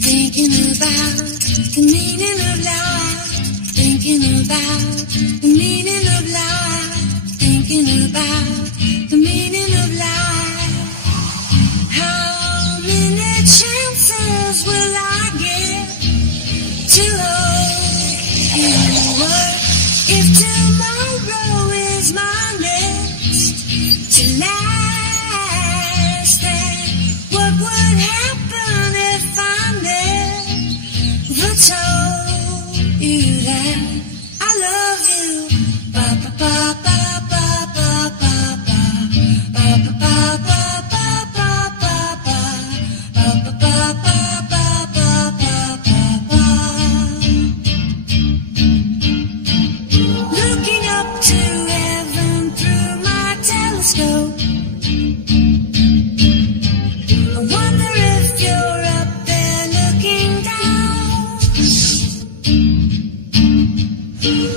Thinking about the meaning of life. Thinking about the meaning of life. Thinking about the meaning of life. How many chances will I get to hold you? If tomorrow is my next to last, then what would happen if I never told you that I love you? Ba ba ba ba ba ba ba ba ba ba ba ba ba ba ba ba. Looking up to heaven through my telescope, I wonder if you're up there looking down.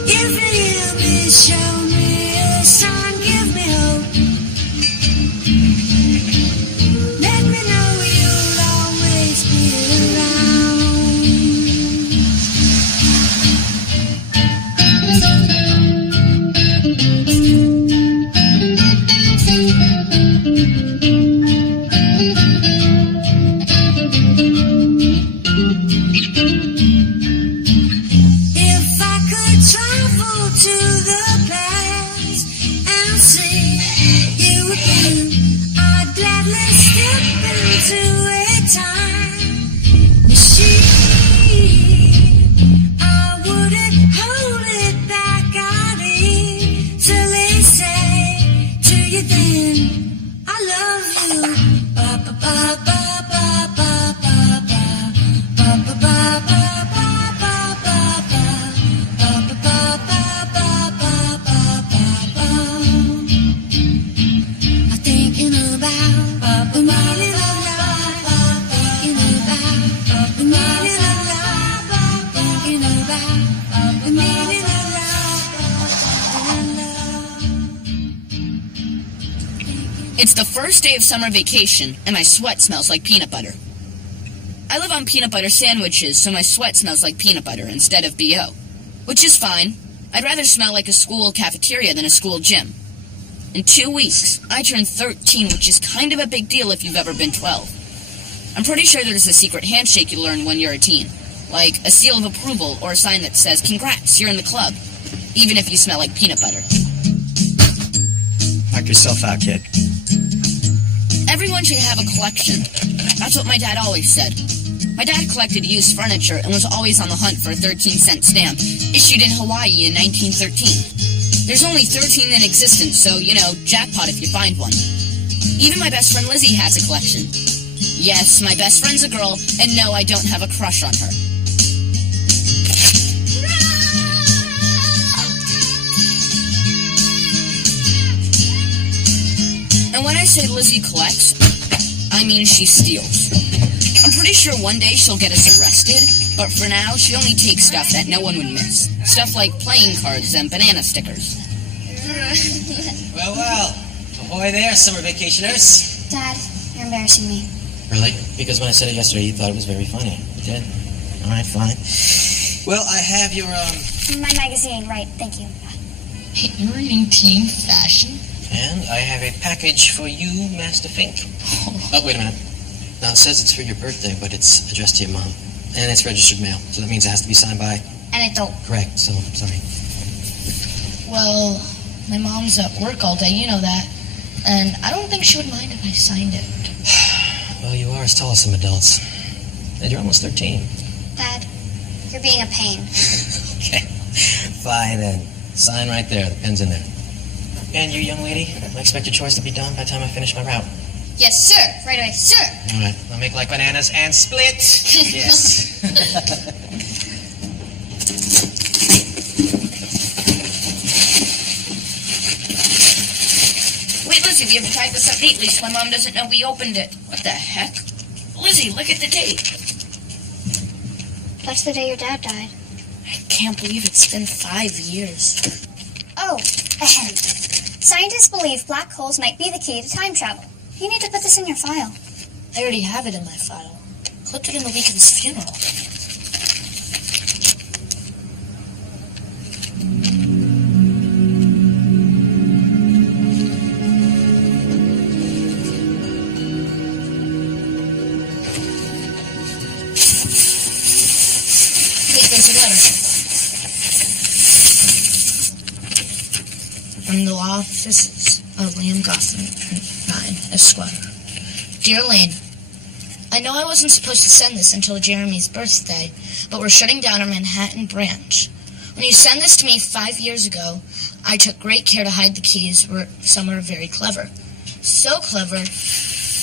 If you hear me, show me a sign, give me hope. Let me know you'll always be around. If I could travel to the past and see you again, I'd gladly step into a time machine. I wouldn't hold it back, I'd easily say to you then, I love you. Ba ba ba ba ba ba ba ba ba ba ba ba ba ba ba ba. I'm thinking about the meaning of life. Thinking about the meaning of life. Thinking about the meaning of life. It's the first day of summer vacation, and my sweat smells like peanut butter. I live on peanut butter sandwiches, so my sweat smells like peanut butter instead of B.O., which is fine. I'd rather smell like a school cafeteria than a school gym. In 2 weeks, I turn 13, which is kind of a big deal if you've ever been 12. I'm pretty sure there's a secret handshake you learn when you're a teen, like a seal of approval or a sign that says, "Congrats, you're in the club," even if you smell like peanut butter. Knock yourself out, kid. Everyone should have a collection. That's what my dad always said. My dad collected used furniture and was always on the hunt for a 13-cent stamp issued in Hawaii in 1913. There's only 13 in existence, so, jackpot if you find one. Even my best friend Lizzie has a collection. Yes, my best friend's a girl, and no, I don't have a crush on her. And when I say Lizzie collects, I mean she steals. I'm pretty sure one day she'll get us arrested, but for now, she only takes stuff that no one would miss. Stuff like playing cards and banana stickers. Well. Ahoy there, summer vacationers. Dad, you're embarrassing me. Really? Because when I said it yesterday, you thought it was very funny. You did? All right, fine. Well, I have your, My magazine, right, thank you. You're reading teen fashion? And I have a package for you, Master Fink. Oh, wait a minute. Now, it says it's for your birthday, but it's addressed to your mom. And it's registered mail, so that means it has to be signed by... An adult. Correct, so, sorry. Well, my mom's at work all day, you know that. And I don't think she would mind if I signed it. Well, you are as tall as some adults. And you're almost 13. Dad, you're being a pain. Okay. Fine, then. Sign right there. The pen's in there. And you, young lady, I expect your chores to be done by the time I finish my route. Yes, sir. Right away, sir. All right. I'll make like bananas and split. Yes. Wait, Lizzie, we have to type this up neatly so my mom doesn't know we opened it. What the heck? Lizzie, look at the date. That's the day your dad died. I can't believe it's been 5 years. Oh, ahem. Scientists believe black holes might be the key to time travel. You need to put this in your file. I already have it in my file. Clipped it in the week of his funeral. Wait, there's a letter. From the law offices of Liam Goffin, 9, Esquire. Dear Lane, I know I wasn't supposed to send this until Jeremy's birthday, but we're shutting down our Manhattan branch. When you sent this to me 5 years ago, I took great care to hide the keys were somewhere very clever. So clever,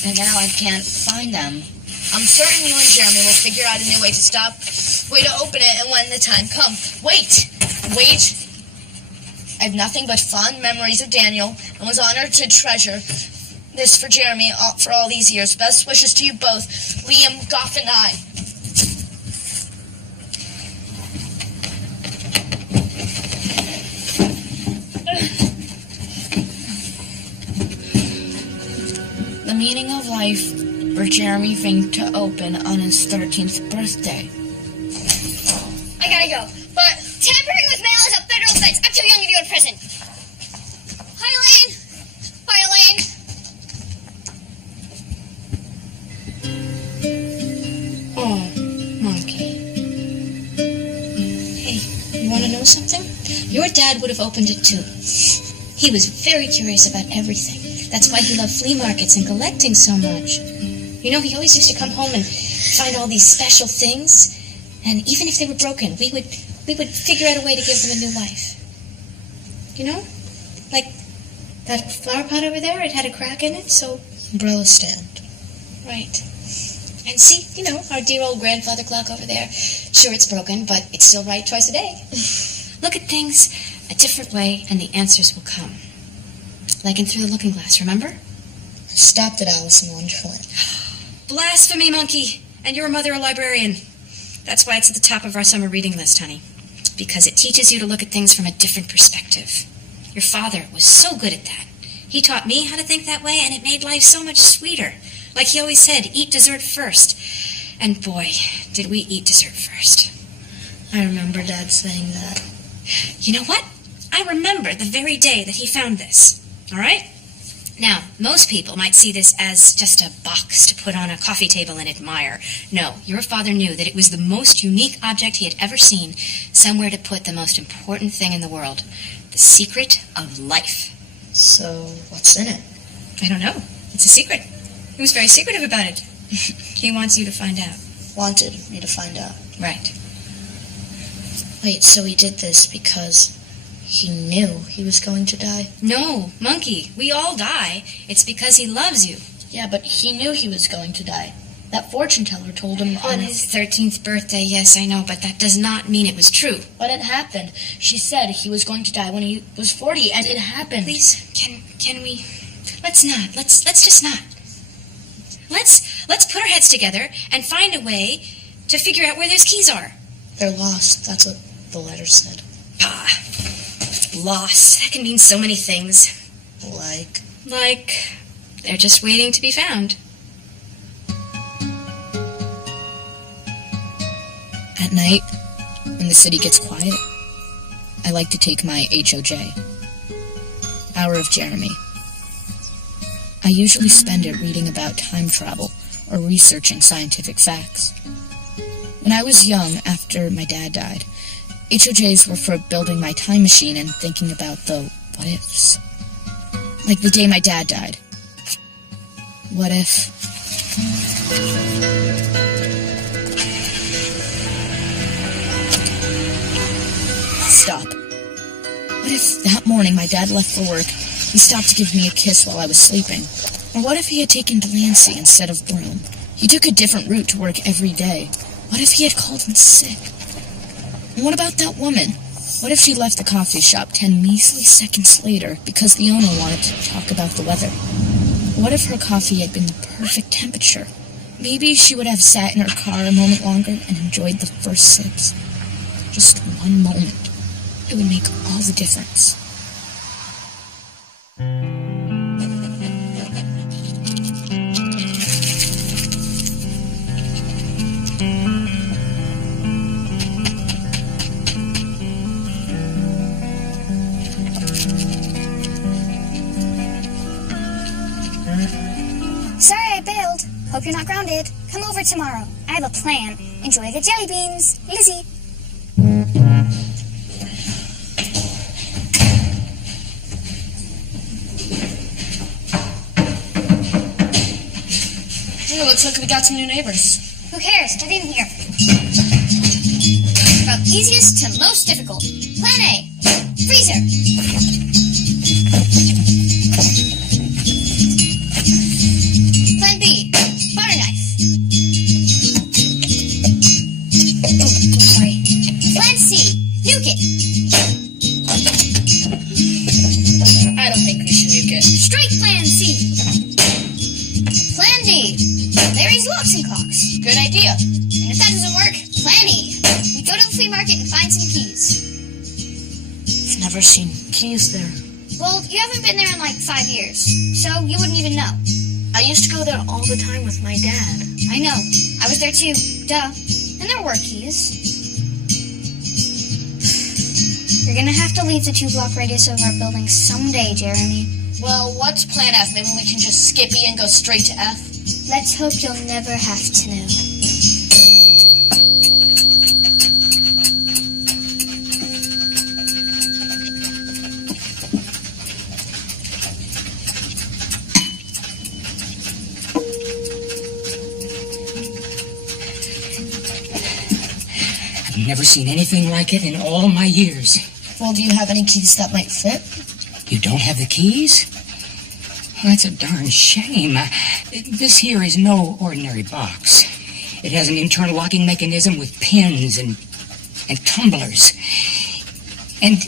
And now I can't find them. I'm certain you and Jeremy will figure out a new way to open it, and when the time comes. Wait! I have nothing but fond memories of Daniel, and was honored to treasure this for Jeremy for all these years. Best wishes to you both, Liam Goff and I. The meaning of life for Jeremy Fink to open on his 13th birthday. I gotta go. But tampering with mail is a federal offense. I'm too young to go to prison. Hi, Elaine. Bye, Elaine. Oh, Monkey. Hey, you want to know something? Your dad would have opened it too. He was very curious about everything. That's why he loved flea markets and collecting so much. You know, he always used to come home and find all these special things. And even if they were broken, we would figure out a way to give them a new life. You know? Like that flower pot over there, it had a crack in it, so... Umbrella stand. Right. And see, you know, our dear old grandfather clock over there. Sure, it's broken, but it's still right twice a day. Look at things a different way, and the answers will come. Like in Through the Looking Glass, remember? I stopped at Alice in Wonderland. Blasphemy, Monkey! And your mother a librarian. That's why it's at the top of our summer reading list, honey. Because it teaches you to look at things from a different perspective. Your father was so good at that. He taught me how to think that way, and it made life so much sweeter. Like he always said, eat dessert first. And boy, did we eat dessert first. I remember Dad saying that. You know what? I remember the very day that he found this. All right? Now, most people might see this as just a box to put on a coffee table and admire. No, your father knew that it was the most unique object he had ever seen, somewhere to put the most important thing in the world, the secret of life. So, what's in it? I don't know. It's a secret. He was very secretive about it. He wants you to find out. Wanted me to find out. Right. Wait, so he did this because he knew he was going to die? No, Monkey, we all die. It's because he loves you. Yeah, but he knew he was going to die. That fortune teller told him On his 13th birthday, yes, I know, but that does not mean it was true. But it happened. She said he was going to die when he was 40, and it happened. Please, can we... Let's not. Let's just not. Let's put our heads together and find a way to figure out where those keys are. They're lost. That's what the letter said. Ah, lost. That can mean so many things. Like, They're just waiting to be found. At night, when the city gets quiet, I like to take my HOJ, Hour of Jeremy. I usually spend it reading about time travel or researching scientific facts. When I was young, after my dad died, HOJs were for building my time machine and thinking about the what-ifs. Like the day my dad died. What if... Stop. What if that morning my dad left for work, he stopped to give me a kiss while I was sleeping? Or what if he had taken Delancey instead of Broome? He took a different route to work every day. What if he had called in sick? And what about that woman? What if she left the coffee shop 10 measly seconds later because the owner wanted to talk about the weather? What if her coffee had been the perfect temperature? Maybe she would have sat in her car a moment longer and enjoyed the first sips. Just one moment. It would make all the difference. Sorry I bailed. Hope you're not grounded. Come over tomorrow. I have a plan. Enjoy the jelly beans. Lizzie. Hey, looks like we got some new neighbors. Who cares? Get in here. From easiest to most difficult. Plan A. Freezer. Plan B. Butter knife. Oh, sorry. Plan C. Nuke it. I don't think we should nuke it. Strike Plan C. Plan D. Larry's locks and clocks. Good idea. And if that doesn't work, Plan E. We go to the flea market and find some keys. I've never seen keys there. Well, you haven't been there in like 5 years, so you wouldn't even know. I used to go there all the time with my dad. I know. I was there too. Duh. And there were keys. You're gonna have to leave the 2-block radius of our building someday, Jeremy. Well, what's plan F? Maybe we can just skip E and go straight to F? Let's hope you'll never have to know. I've never seen anything like it in all my years. Well, do you have any keys that might fit? You don't have the keys? That's a darn shame. This here is no ordinary box. It has an internal locking mechanism with pins and tumblers. And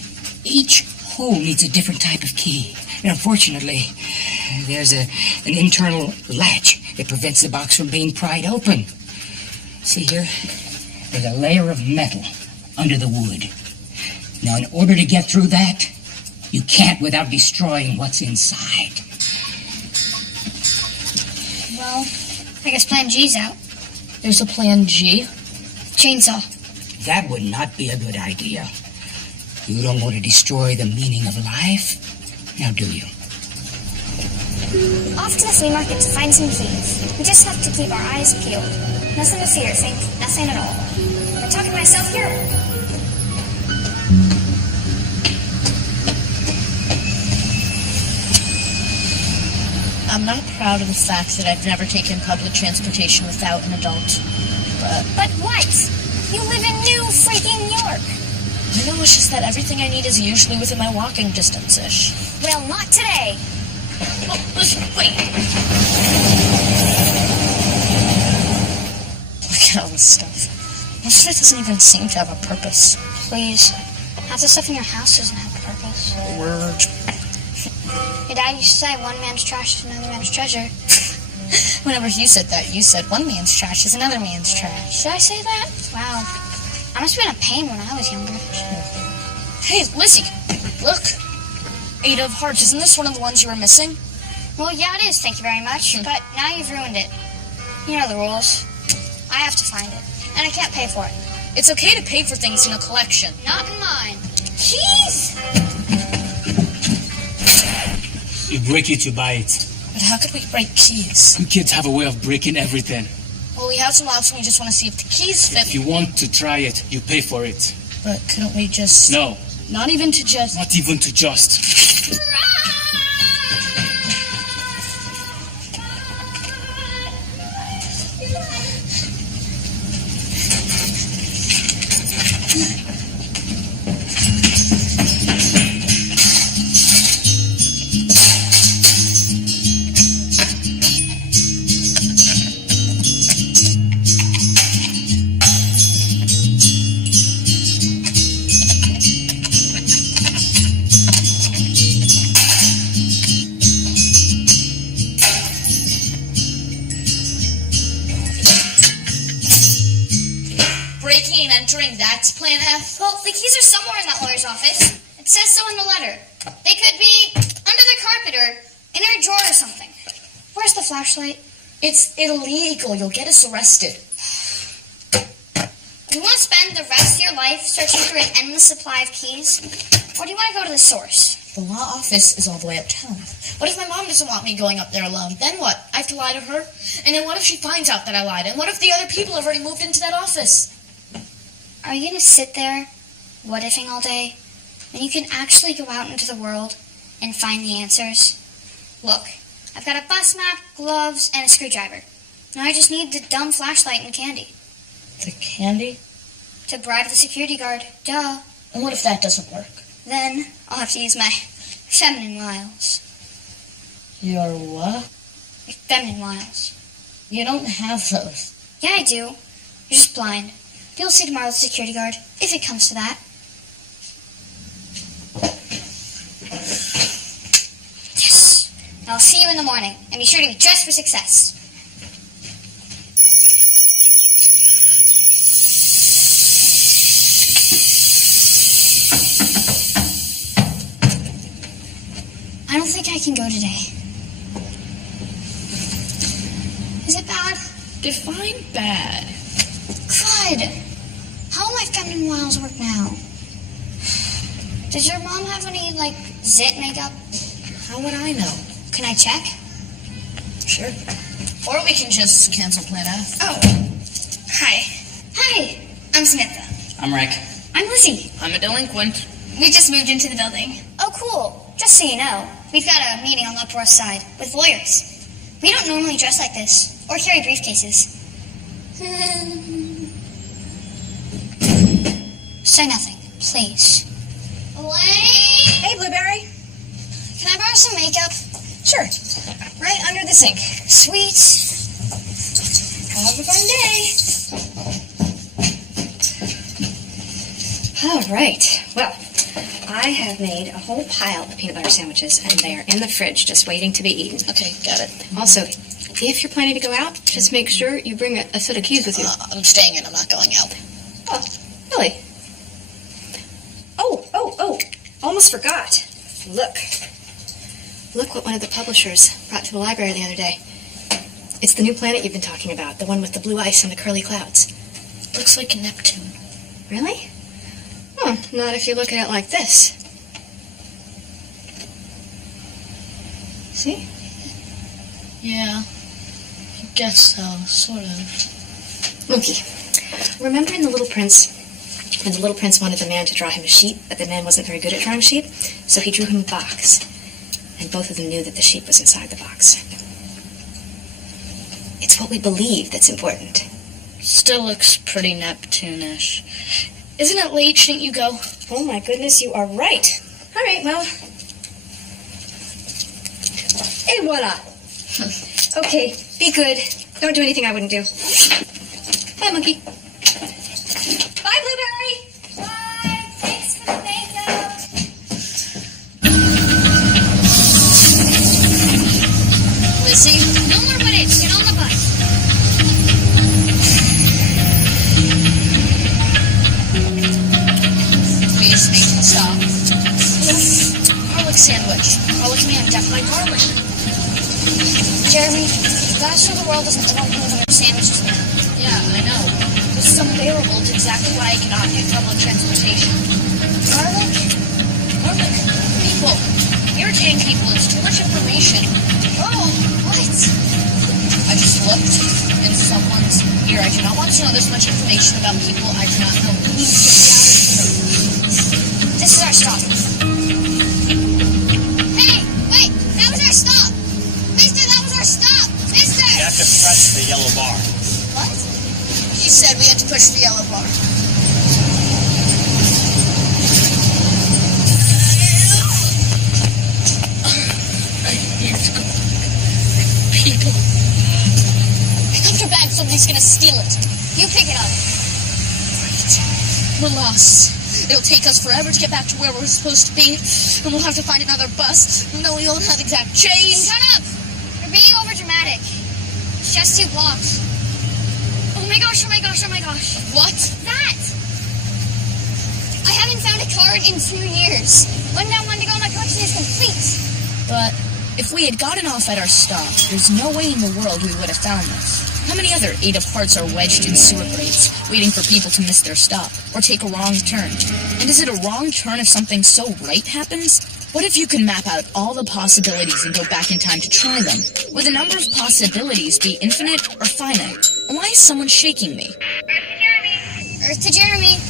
each hole needs a different type of key. And unfortunately, there's an internal latch that prevents the box from being pried open. See here? There's a layer of metal under the wood. Now, in order to get through that, you can't without destroying what's inside. Well, I guess Plan G's out. There's a Plan G. Chainsaw. That would not be a good idea. You don't want to destroy the meaning of life, now do you? Off to the flea market to find some keys. We just have to keep our eyes peeled. Nothing to fear, think nothing at all. I'm talking to myself here. I'm not proud of the fact that I've never taken public transportation without an adult. But what? You live in New freaking York. I know, it's just that everything I need is usually within my walking distance-ish. Well, not today. Oh, listen, wait. Look at all this stuff. Most of it doesn't even seem to have a purpose. Please. Half the stuff in your house doesn't have a purpose. Word. Your dad used to say one man's trash is another man's treasure. Whenever you said that, you said one man's trash is another man's trash. Did I say that? Wow. I must have been a pain when I was younger. Hey, Lizzie, look. 8 of hearts. Isn't this one of the ones you were missing? Well, yeah, it is, thank you very much. But now you've ruined it. You know the rules. I have to find it. And I can't pay for it. It's okay to pay for things in a collection. Not in mine. Keys! You break it, you buy it. But how could we break keys? You kids have a way of breaking everything. Well, we have some locks and we just want to see if the keys fit. If you want to try it, you pay for it. But couldn't we just... No, Not even to just... not even to just. Breaking and entering, that's Plan F? Well, the keys are somewhere in that lawyer's office. It says so in the letter. They could be under the carpet or in her drawer or something. Where's the flashlight? It's illegal. You'll get us arrested. Do you want to spend the rest of your life searching through an endless supply of keys? Or do you want to go to the source? The law office is all the way uptown. What if my mom doesn't want me going up there alone? Then what? I have to lie to her? And then what if she finds out that I lied? And what if the other people have already moved into that office? Are you going to sit there, what-ifing all day, when you can actually go out into the world and find the answers? Look, I've got a bus map, gloves, and a screwdriver. Now I just need the dumb flashlight and candy. The candy? To bribe the security guard. Duh. And what if that doesn't work? Then I'll have to use my feminine wiles. Your what? My feminine wiles. You don't have those. Yeah, I do. You're just blind. You'll see tomorrow the security guard, if it comes to that. Yes. I'll see you in the morning, and be sure to be dressed for success. I don't think I can go today. Is it bad? Define bad. Good. How will my feminine wiles work now? Does your mom have any, zit makeup? How would I know? Can I check? Sure. Or we can just cancel Plan F. Oh. Hi. Hi. I'm Samantha. I'm Rick. I'm Lizzie. I'm a delinquent. We just moved into the building. Oh, cool. Just so you know, we've got a meeting on the Upper West Side with lawyers. We don't normally dress like this or carry briefcases. Say nothing, please. Elaine! Hey, Blueberry. Can I borrow some makeup? Sure. Right under the sink. Sweet. Have a fun day. All right. Well, I have made a whole pile of peanut butter sandwiches, and they are in the fridge just waiting to be eaten. Okay, got it. Also, if you're planning to go out, just make sure you bring a set of keys with you. I'm staying in. I'm not going out. Oh, really? Oh, almost forgot. Look what one of the publishers brought to the library the other day. It's the new planet you've been talking about, the one with the blue ice and the curly clouds. Looks like Neptune. Really? Well, not if you look at it like this. See? Yeah, I guess so, sort of. Mookie, remember in The Little Prince, when the little prince wanted the man to draw him a sheep, but the man wasn't very good at drawing sheep, so he drew him a box, and both of them knew that the sheep was inside the box. It's what we believe that's important. Still looks pretty Neptune-ish. Isn't it late? Shouldn't you go? Oh my goodness, you are right. All right, well. Et voila. Okay, be good. Don't do anything I wouldn't do. Bye, Monkey. Bye, Blueberry. Bye. Thanks for the makeup. Lizzie? No more what-ifs. Get on the bus. Please make the stop. Garlic sandwich. Garlic man, definitely garlic. Jeremy, you gotta show the world doesn't live on peanut butter sandwiches now. Yeah, I know. This is unbearable. It's exactly why I cannot get public transportation. Garlic? Garlic. People. Irritating people. It's too much information. Oh, what? I just looked in someone's ear. I do not want to know this much information about people I do not know. Please get me out of here. This is our stop. Hey, wait, that was our stop. Mister, that was our stop. Mister! You have to press the yellow bar. What? He said we had to push the yellow bar. I need to go. People. Pick up your bag, somebody's gonna steal it. You pick it up. We're lost. It'll take us forever to get back to where we're supposed to be, and we'll have to find another bus, even though we don't have exact change. Shut up! You're being overdramatic. It's just 2 blocks. Oh my gosh, oh my gosh, oh my gosh. What? That! I haven't found a card in 2 years. One down, one to go, my collection is complete. But if we had gotten off at our stop, there's no way in the world we would have found this. How many other 8 of Hearts are wedged in sewer grates, waiting for people to miss their stop, or take a wrong turn? And is it a wrong turn if something so right happens? What if you could map out all the possibilities and go back in time to try them? Would the number of possibilities be infinite or finite? Why is someone shaking me? Earth to Jeremy.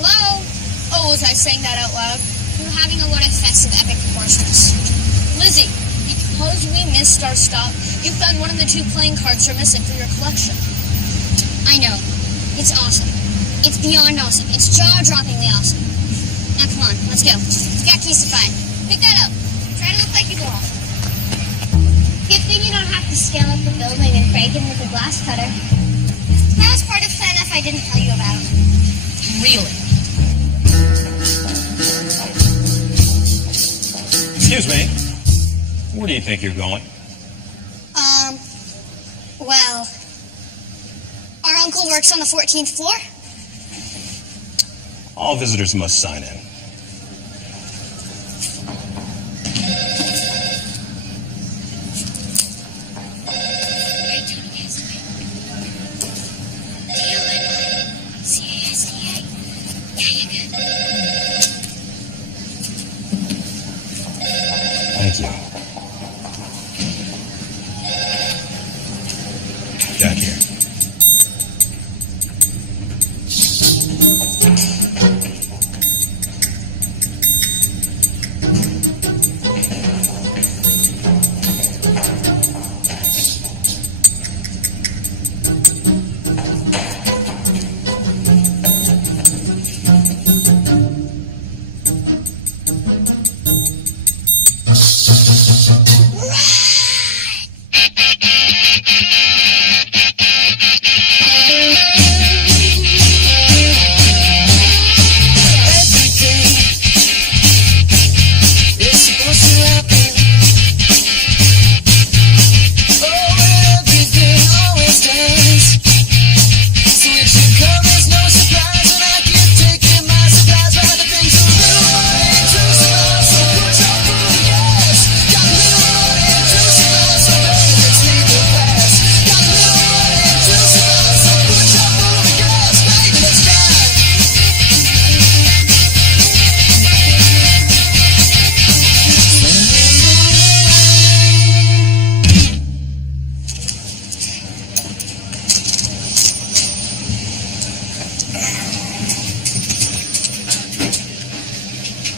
Hello? Oh, was I saying that out loud? We're having a what if fest of epic proportions. Lizzie, because we missed our stop, you found one of the 2 playing cards are missing from your collection. I know. It's awesome. It's beyond awesome. It's jaw-droppingly awesome. Now come on, let's go. We've got keys to find. Pick that up. Try to look like you belong. Good thing you don't have to scale up the building and break in with a glass cutter. That was part of Plan F I didn't tell you about. Really? Excuse me. Where do you think you're going? Well, our uncle works on the 14th floor. All visitors must sign in. Thank you. Back here.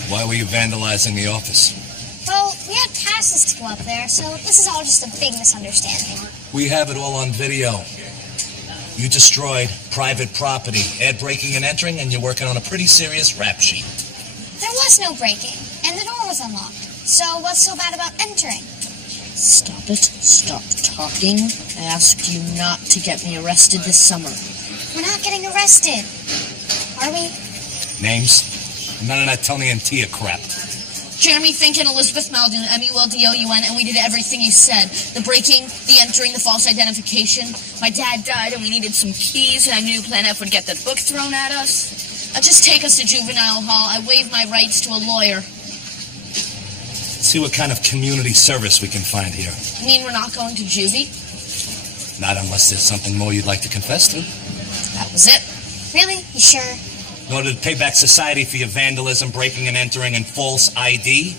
Why were you vandalizing the office? Well, we had passes to go up there, so this is all just a big misunderstanding. We have it all on video. You destroyed private property, ad breaking and entering, and you're working on a pretty serious rap sheet. There was no breaking, and the door was unlocked. So what's so bad about entering? Stop it. Stop talking. I asked you not to get me arrested this summer. We're not getting arrested. Are we? Names? None of that Tony and Tia crap. Jeremy Fink and Elizabeth Muldoon, M-U-L-D-O-U-N, and we did everything you said. The breaking, the entering, the false identification. My dad died and we needed some keys, and I knew Plan F would get that book thrown at us. Just take us to juvenile hall. I waive my rights to a lawyer. Let's see what kind of community service we can find here. You mean we're not going to juvie? Not unless there's something more you'd like to confess to. That was it. Really? You sure? In order to pay back society for your vandalism, breaking and entering, and false ID,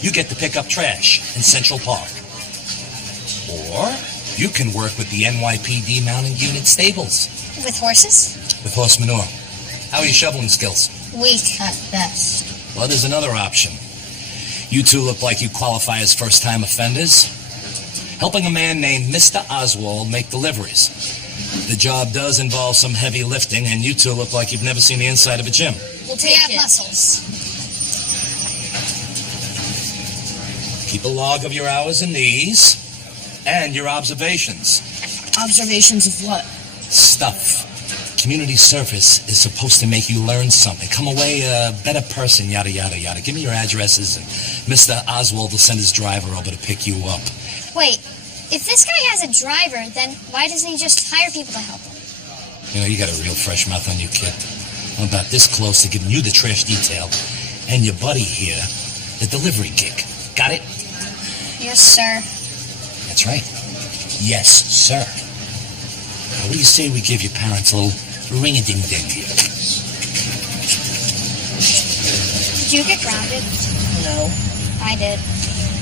you get to pick up trash in Central Park. Or you can work with the NYPD mounting unit stables. With horses? With horse manure. How are your shoveling skills? Weak at best. Well, there's another option. You two look like you qualify as first-time offenders. Helping a man named Mr. Oswald make deliveries. The job does involve some heavy lifting, and you two look like you've never seen the inside of a gym. We'll We take have it. muscles. Keep a log of your hours and these, and your observations. Observations of what? Stuff. Community service is supposed to make you learn something. Come away a better person, yada, yada, yada. Give me your addresses, and Mr. Oswald will send his driver over to pick you up. Wait, if this guy has a driver, then why doesn't he just hire people to help him? You know, you got a real fresh mouth on you, kid. I'm about this close to giving you the trash detail, and your buddy here, the delivery gig. Got it? Yes, sir. That's right. Yes, sir. Now, what do you say we give your parents a little ring-a-ding-ding here? Did you get grounded? No. I did.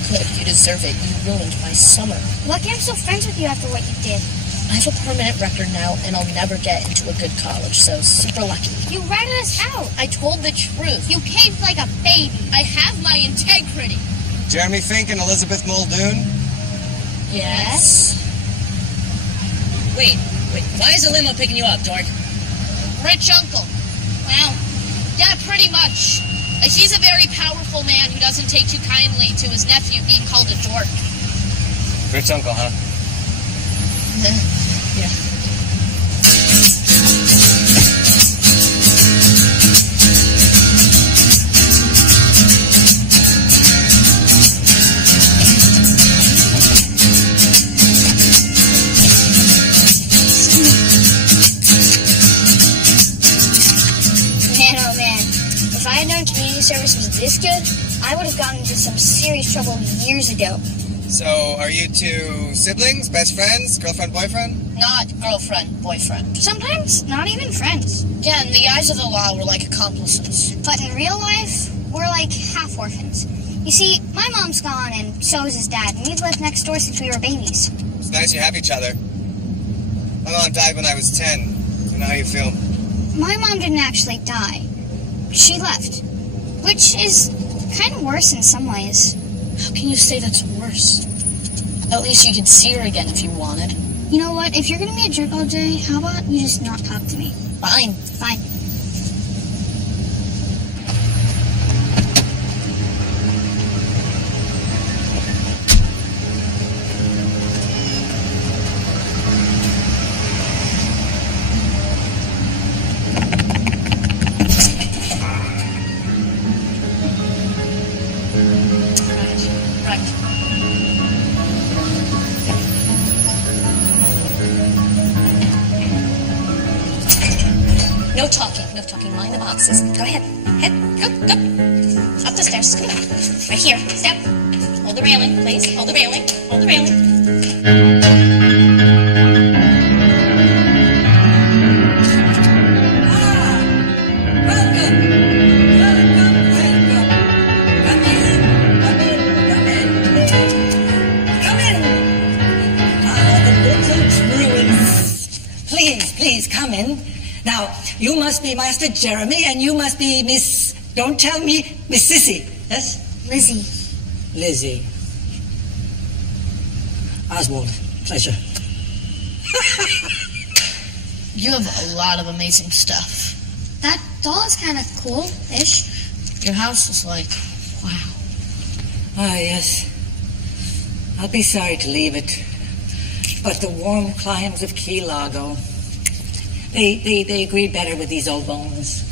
Good, you deserve it. You ruined my summer. Lucky I'm still friends with you after what you did. I have a permanent record now, and I'll never get into a good college, so super lucky. You ratted us out. I told the truth. You caved like a baby. I have my integrity. Jeremy Fink and Elizabeth Muldoon? Yes? Wait, why is a limo picking you up, dork? Rich uncle. Well, yeah, pretty much. He's a very powerful man who doesn't take too kindly to his nephew being called a dork. Rich uncle, huh? Yeah. Man, oh man. If I had known community service was this good, I would have gotten into some serious trouble years ago. So, are you two siblings, best friends, girlfriend, boyfriend? Not girlfriend, boyfriend. Sometimes not even friends. Yeah, in the eyes of the law, we're like accomplices. But in real life, we're like half orphans. You see, my mom's gone and so is his dad, and we've lived next door since we were babies. It's nice you have each other. My mom died when I was 10. You know how you feel? My mom didn't actually die. She left. Which is kind of worse in some ways. How can you say that's worse? At least you could see her again if you wanted. You know what? If you're gonna be a jerk all day, how about you just not talk to me? Fine. Fine. Right. No talking. Mind the boxes. Go ahead. Go. Up the stairs. Come on. Right here. Step. Hold the railing, please. Hold the railing. Please, come in. Now, you must be Master Jeremy, and you must be Miss... Don't tell me, Miss Sissy. Yes? Lizzie. Oswald, pleasure. You have a lot of amazing stuff. That doll is kind of cool-ish. Your house is like, wow. Ah, yes. I'll be sorry to leave it. But the warm climes of Key Largo, they agree better with these old bones.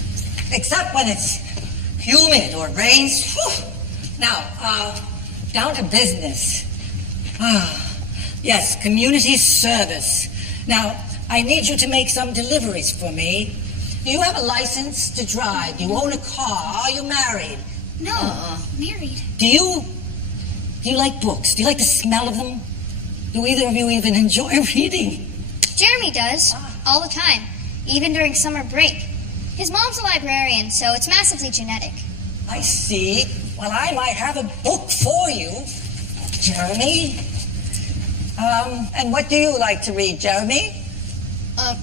Except when it's humid or rains. Whew. Now, down to business. Yes, community service. Now, I need you to make some deliveries for me. Do you have a license to drive? Do you own a car? Are you married? No, married. Do you like books? Do you like the smell of them? Do either of you even enjoy reading? Jeremy does, all the time, even during summer break. His mom's a librarian, so it's massively genetic. I see. Well, I might have a book for you, Jeremy. And what do you like to read, Jeremy?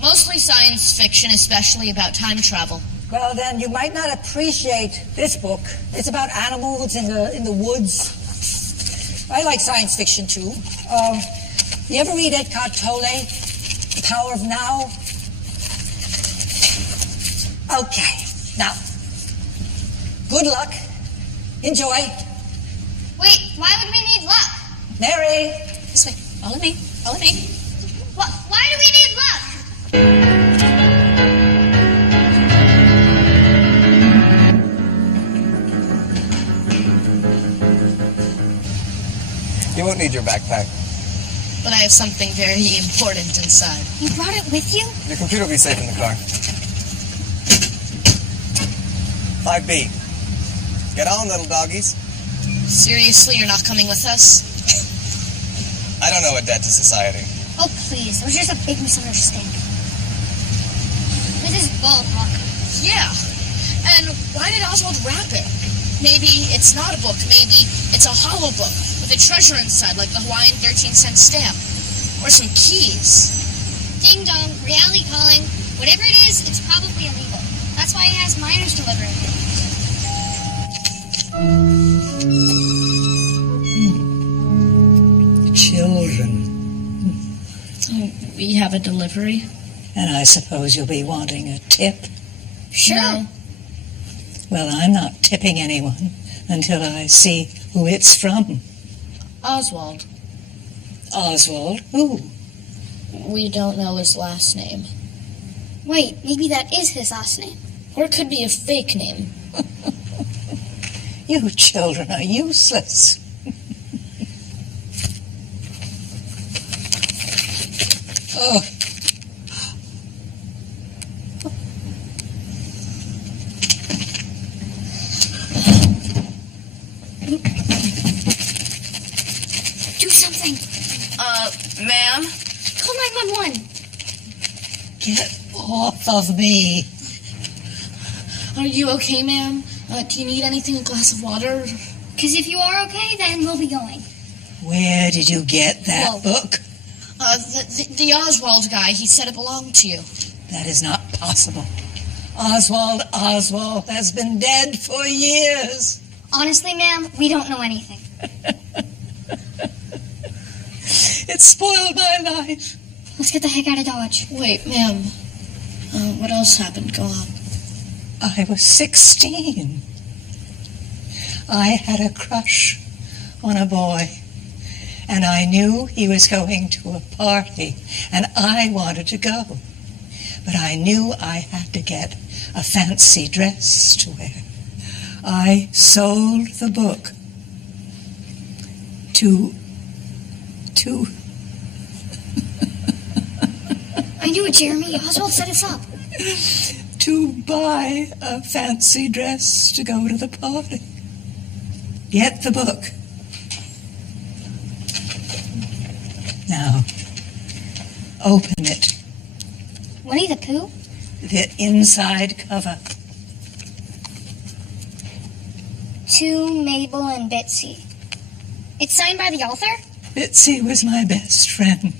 Mostly science fiction, especially about time travel. Well, then you might not appreciate this book. It's about animals in the woods. I like science fiction, too. You ever read Eckhart Tolle, The Power of Now? Okay, now, good luck. Enjoy. Wait, why would we need luck? Mary. This way. Follow me. Why do we need luck? You won't need your backpack. But I have something very important inside. You brought it with you? Your computer will be safe in the car. 5B. Get on, little doggies. Seriously, you're not coming with us? I don't know a debt to society. Oh, please. That was just a big misunderstanding. This is bull talk. Yeah. And why did Oswald wrap it? Maybe it's not a book. Maybe it's a hollow book with a treasure inside, like the Hawaiian 13-cent stamp. Or some keys. Ding dong, reality calling. Whatever it is, it's probably illegal. That's why he has minors deliver it. Children. We have a delivery. And I suppose you'll be wanting a tip? Sure. No. Well, I'm not tipping anyone until I see who it's from. Oswald. Oswald? Who? We don't know his last name. Wait, maybe that is his last name. Or it could be a fake name. You children are useless. Oh. Do something. Ma'am? Call 911. Get off of me. Are you okay, ma'am? Do you need anything? A glass of water? Because if you are okay, then we'll be going. Where did you get that book? The Oswald guy. He said it belonged to you. That is not possible. Oswald has been dead for years. Honestly, ma'am, we don't know anything. It spoiled my life. Let's get the heck out of Dodge. Wait, ma'am. What else happened? Go on. I was 16. I had a crush on a boy, and I knew he was going to a party, and I wanted to go. But I knew I had to get a fancy dress to wear. I sold the book to I knew it, Jeremy. Oswald set us up. to buy a fancy dress to go to the party. Get the book. Now, open it. Winnie the Pooh? The inside cover. To Mabel and Bitsy. It's signed by the author? Bitsy was my best friend.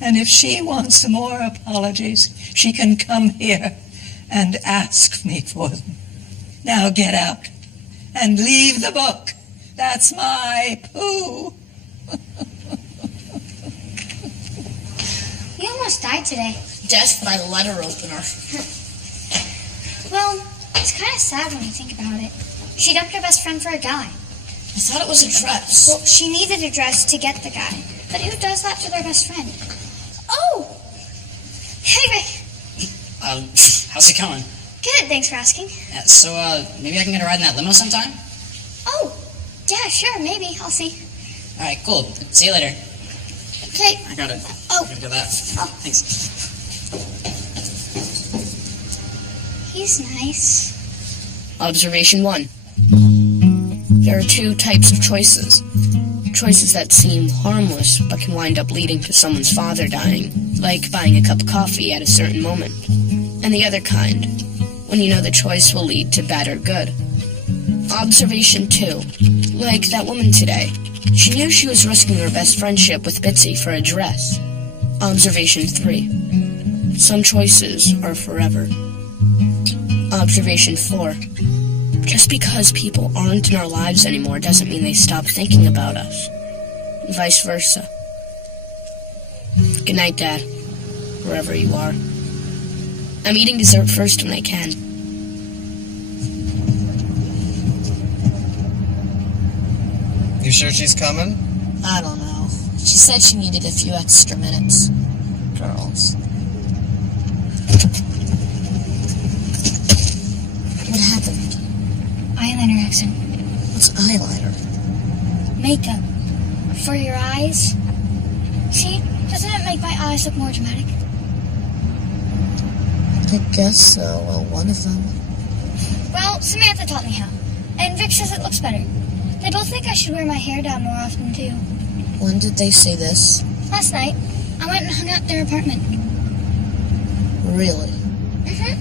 And if she wants some more apologies, she can come here and ask me for them. Now get out and leave the book. That's my Pooh. You almost died today. Death by letter opener. Well, it's kind of sad when you think about it. She dumped her best friend for a guy. I thought it was a dress. Well, she needed a dress to get the guy. But who does that to their best friend? Oh! Hey, Rick. How's it going? Good, thanks for asking. So, maybe I can get a ride in that limo sometime? Oh, yeah, sure, maybe. I'll see. Alright, cool. See you later. Okay. I got it. Oh. I'm gonna get that. Oh. Thanks. He's nice. Observation 1. There are two types of choices. Choices that seem harmless but can wind up leading to someone's father dying, like buying a cup of coffee at a certain moment. And the other kind, when you know the choice will lead to bad or good. Observation 2. Like that woman today. She knew she was risking her best friendship with Bitsy for a dress. Observation 3. Some choices are forever. Observation 4. Just because people aren't in our lives anymore doesn't mean they stop thinking about us. Vice versa. Good night, Dad. Wherever you are. I'm eating dessert first when I can. You sure she's coming? I don't know. She said she needed a few extra minutes. Girls. What happened? Eyeliner accident. What's eyeliner? Makeup. For your eyes. See? Doesn't it make my eyes look more dramatic? I guess so. Well, one of them. Well, Samantha taught me how. And Vic says it looks better. They both think I should wear my hair down more often, too. When did they say this? Last night, I went and hung out at their apartment. Really? Mm-hmm.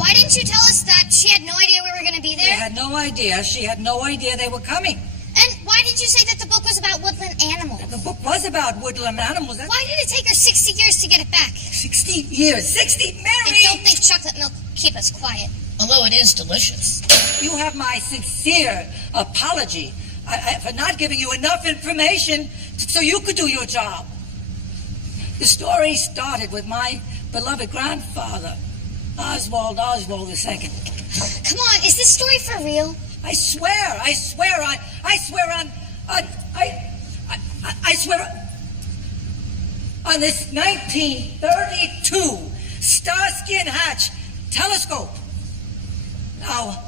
Why didn't you tell us that she had no idea we were going to be She there? had no idea. She had no idea they were coming. And why did you say that the book was about woodland animals? The book was about woodland animals. Why did it take her 60 years to get it back? 60 years. 60, And Mary! don't think chocolate milk will keep us quiet. Although it is delicious. You have my sincere apology for not giving you enough information so you could do your job. The story started with my beloved grandfather, Oswald II. Come on, is this story for real? I swear on this 1932 Starsky and Hatch telescope. Now,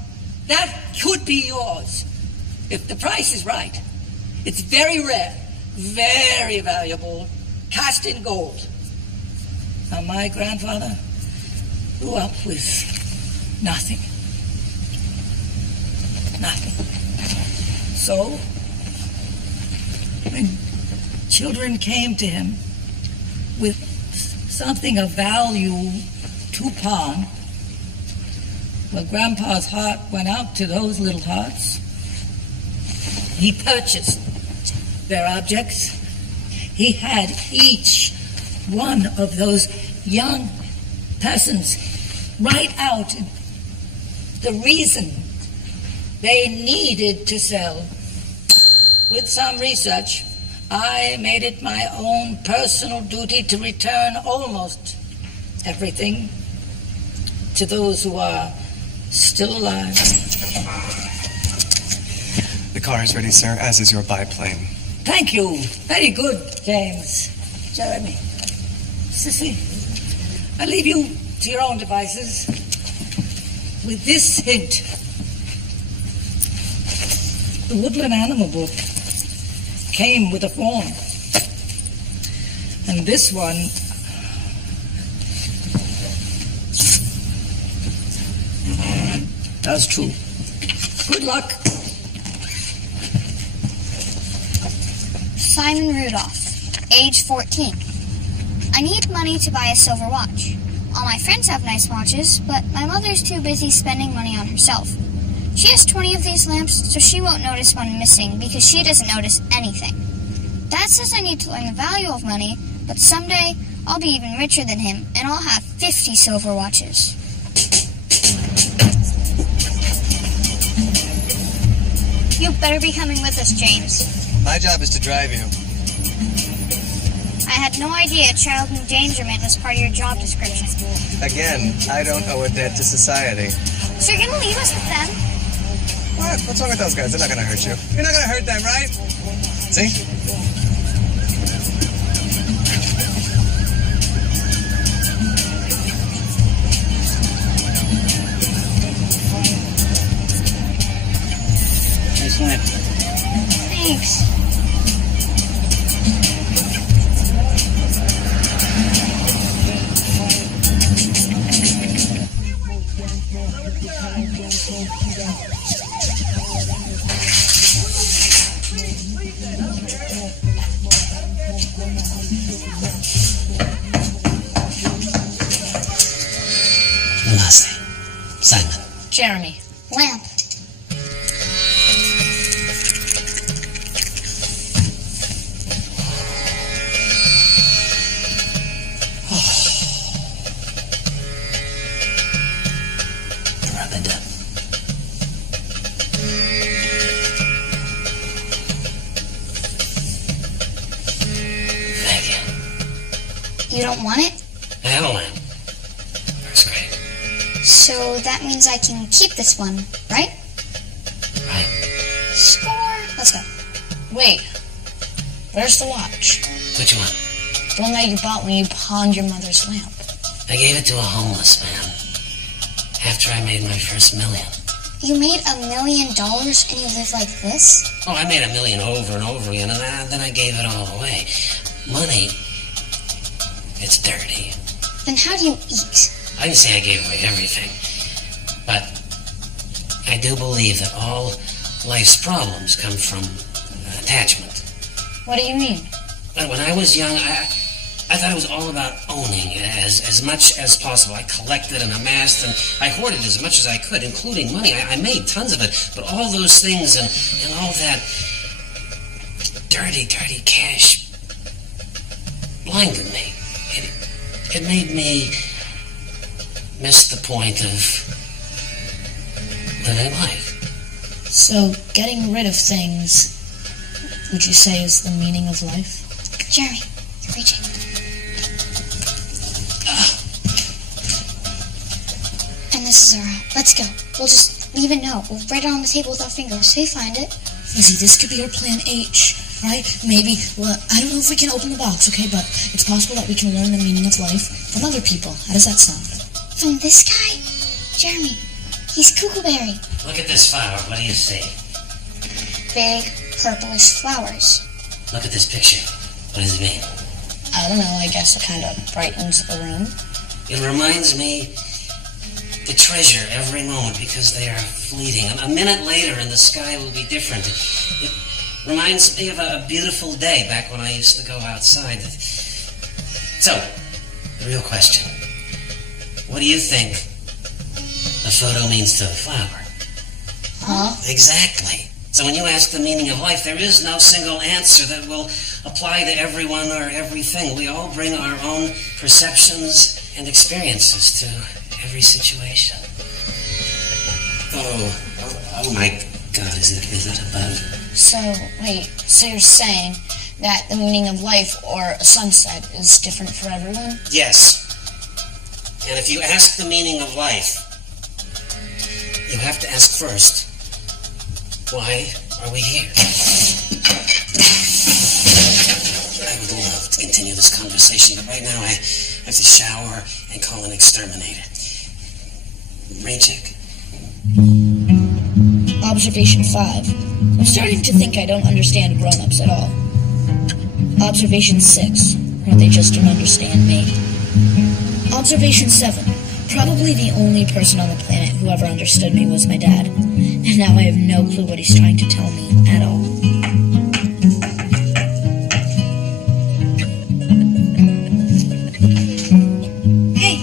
that could be yours if the price is right. It's very rare, very valuable, cast in gold. Now, my grandfather grew up with nothing. Nothing. So, when children came to him with something of value to pawn, well, Grandpa's heart went out to those little hearts. He purchased their objects. He had each one of those young persons write out the reason they needed to sell. With some research, I made it my own personal duty to return almost everything to those who are still alive. The car is ready, sir, as is your biplane. Thank you. Very good, James. Jeremy. Sissy, I leave you to your own devices with this hint. The Woodland Animal book came with a form. And this one that's true. Good luck. Simon Rudolph, age 14. I need money to buy a silver watch. All my friends have nice watches, but my mother's too busy spending money on herself. She has 20 of these lamps, so she won't notice one missing because she doesn't notice anything. Dad says I need to learn the value of money, but someday I'll be even richer than him, and I'll have 50 silver watches. You better be coming with us, James. My job is to drive you. I had no idea child endangerment was part of your job description. Again, I don't owe a debt to society. So you're gonna leave us with them? What? What's wrong with those guys? They're not gonna hurt you. You're not gonna hurt them, right? See? Nice lamp. Thanks. Namaste. Simon. Jeremy. Lamp. Rather done. Thank you. You don't want it? I have a lamp. Works great. So that means I can keep this one, right? Right. Score. Let's go. Wait. Where's the watch? Which one? The one that you bought when you pawned your mother's lamp. I gave it to a homeless man after I made my first million. You made $1 million and you live like this? Oh, I made $1 million over and over again, and then I gave it all away. Money, it's dirty. Then how do you eat? I didn't say I gave away everything, but I do believe that all life's problems come from attachment. What do you mean? But when I was young, I thought it was all about owning as much as possible. I collected and amassed, and I hoarded as much as I could, including money. I made tons of it, but all those things and all that dirty, dirty cash blinded me. It made me miss the point of living life. So, getting rid of things, would you say, is the meaning of life? Jeremy, you're reaching. And this is our home. Let's go. We'll just leave a note. We'll write it on the table with our fingers so you find it. Lizzie, this could be our plan H, right? Maybe, well, I don't know if we can open the box, okay? But it's possible that we can learn the meaning of life from other people. How does that sound? From this guy? Jeremy, he's Cuckooberry. Look at this flower. What do you see? Big, purplish flowers. Look at this picture. What does it mean? I don't know, I guess it kind of brightens the room. It reminds me to treasure every moment because they are fleeting. A minute later and the sky will be different. It reminds me of a beautiful day back when I used to go outside. So, the real question. What do you think a photo means to a flower? Huh? Exactly. So when you ask the meaning of life, there is no single answer that will apply to everyone or everything. We all bring our own perceptions and experiences to every situation. Oh my God, is it a bug? So, wait, so you're saying that the meaning of life or a sunset is different for everyone? Yes. And if you ask the meaning of life, you have to ask first, why are we here? I would love to continue this conversation, but right now I have to shower and call an exterminator. Rain check. Observation 5. I'm starting to think I don't understand grown-ups at all. Observation 6. Or they just don't understand me. Observation 7. Probably the only person on the planet who ever understood me was my dad. And now I have no clue what he's trying to tell me at all. Hey.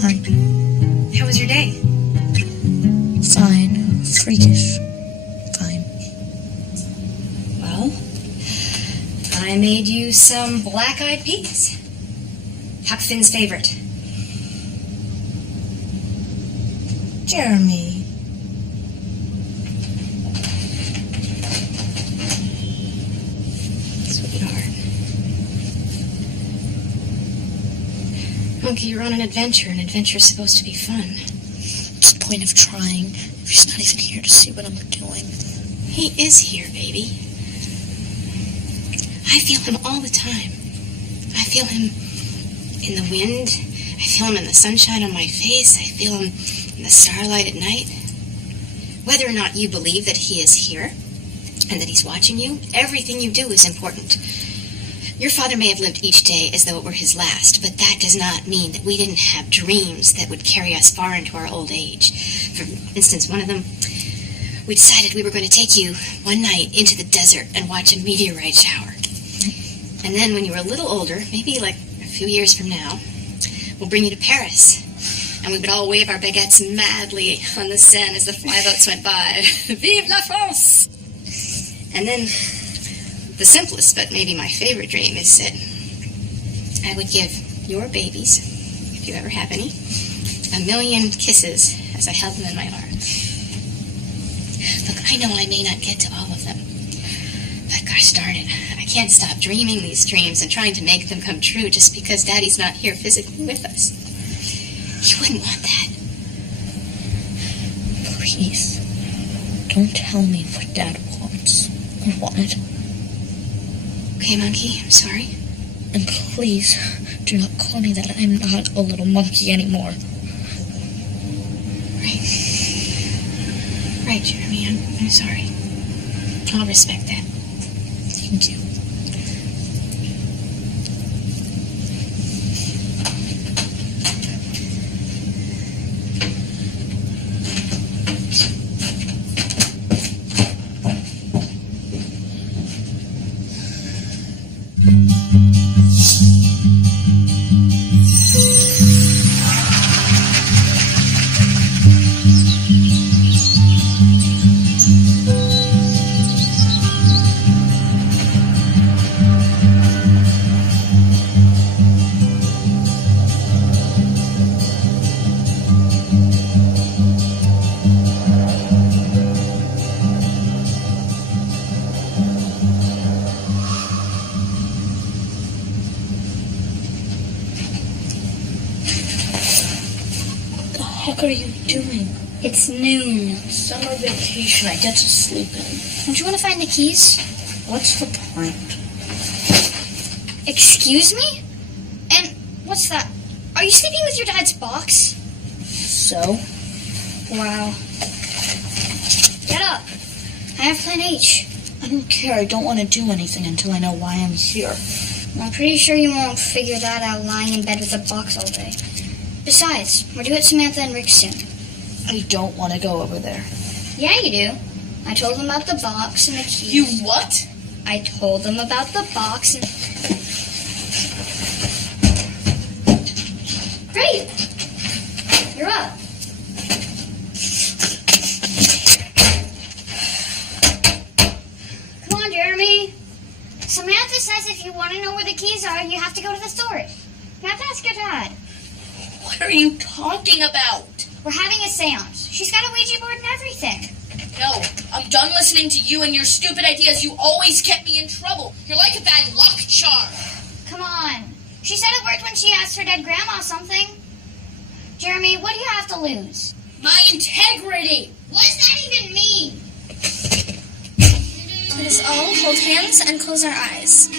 Hi. How was your day? Fine. Freakish. Fine. Well, I made you some black-eyed peas. Huck Finn's favorite. Jeremy. Sweetheart. Monkey, you're on an adventure. An adventure's supposed to be fun. What's the point of trying if he's not even here to see what I'm doing? He is here, baby. I feel him all the time. I feel him in the wind. I feel him in the sunshine on my face. I feel him in the starlight at night. Whether or not you believe that he is here and that he's watching you, everything you do is important. Your father may have lived each day as though it were his last, but that does not mean that we didn't have dreams that would carry us far into our old age. For instance, one of them, we decided we were going to take you one night into the desert and watch a meteorite shower. And then when you were a little older, maybe like a few years from now, we'll bring you to Paris. And we would all wave our baguettes madly on the Seine as the flyboats went by. Vive la France! And then the simplest, but maybe my favorite dream is that I would give your babies, if you ever have any, 1,000,000 kisses as I held them in my arms. Look, I know I may not get to all of them, but gosh darn it, I can't stop dreaming these dreams and trying to make them come true just because Daddy's not here physically with us. You wouldn't want that. Please, don't tell me what Dad wants or wanted. Okay, Monkey, I'm sorry. And please, do not call me that. I'm not a little monkey anymore. Right, Jeremy, I'm sorry. I'll respect that. Thank you. What are you doing? It's noon. Summer vacation. I get to sleep in. Don't you want to find the keys? What's the point? Excuse me? And what's that? Are you sleeping with your dad's box? So? Wow. Get up. I have plan H. I don't care. I don't want to do anything until I know why I'm here. I'm pretty sure you won't figure that out lying in bed with a box all day. Besides, we're due at Samantha and Rick soon. I don't want to go over there. Yeah, you do. I told them about the box and the keys. You what? I told them about the box and... Great! You're up. Come on, Jeremy. Samantha says if you want to know where the keys are, you have to go to the storage. You have to ask your dad. What are you talking about? We're having a seance. She's got a Ouija board and everything. No, I'm done listening to you and your stupid ideas. You always get me in trouble. You're like a bad luck charm. Come on. She said it worked when she asked her dead grandma something. Jeremy, what do you have to lose? My integrity. What does that even mean? Let us all hold hands and close our eyes.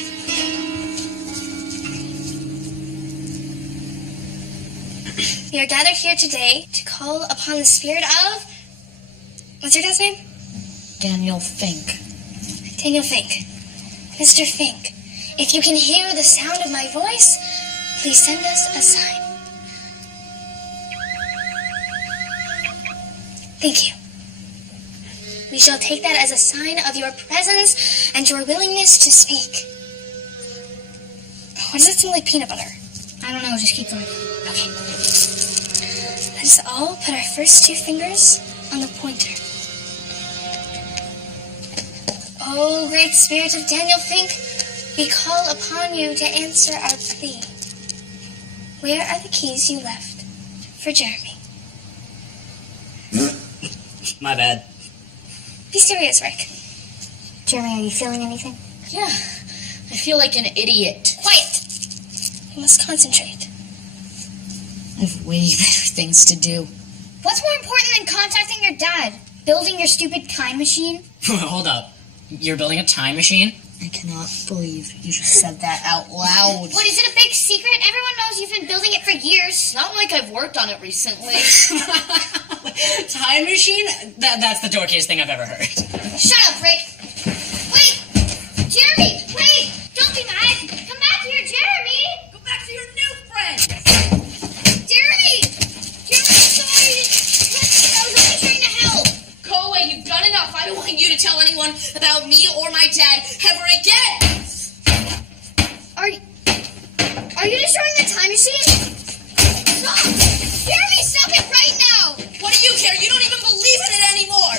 We are gathered here today to call upon the spirit of... What's your dad's name? Daniel Fink. Daniel Fink. Mr. Fink, if you can hear the sound of my voice, please send us a sign. Thank you. We shall take that as a sign of your presence and your willingness to speak. Why does it smell like peanut butter? I don't know, just keep going. Okay. Let us all put our first 2 fingers on the pointer. Oh, great spirit of Daniel Fink, we call upon you to answer our plea. Where are the keys you left for Jeremy? My bad. Be serious, Rick. Jeremy, are you feeling anything? Yeah, I feel like an idiot. Quiet! You must concentrate. I have way better things to do. What's more important than contacting your dad? Building your stupid time machine? Hold up. You're building a time machine? I cannot believe you just said that out loud. What, is it a big secret? Everyone knows you've been building it for years. Not like I've worked on it recently. Time machine? That's the dorkiest thing I've ever heard. Shut up, Rick. Wait! Jeremy, wait! Don't be mad. Come back here, Jeremy! Go back to your new friend. Jeremy! Jeremy, I'm sorry. I was only trying to help. Go away, you've done enough. I don't want you to tell anyone about me or my dad ever again. Are you destroying the time machine? Stop! Jeremy, stop it right now! What do you care? You don't even believe in it anymore.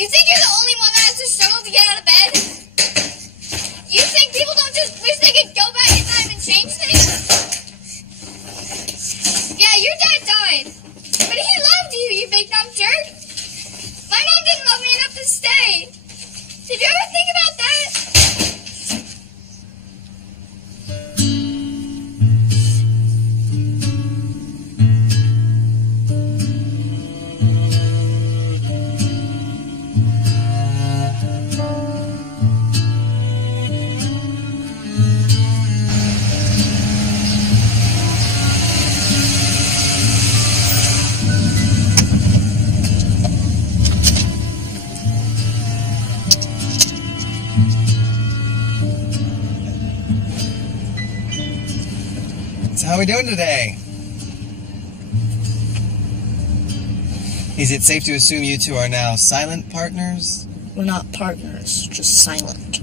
You think you're the only one that has to struggle to get out of bed? You think people don't just wish they could go back in time and change things? Yeah, your dad died. But he loved you, you big dumb jerk. My mom didn't love me enough to stay. Did you ever think about that? So how are we doing today? Is it safe to assume you two are now silent partners? We're not partners, just silent.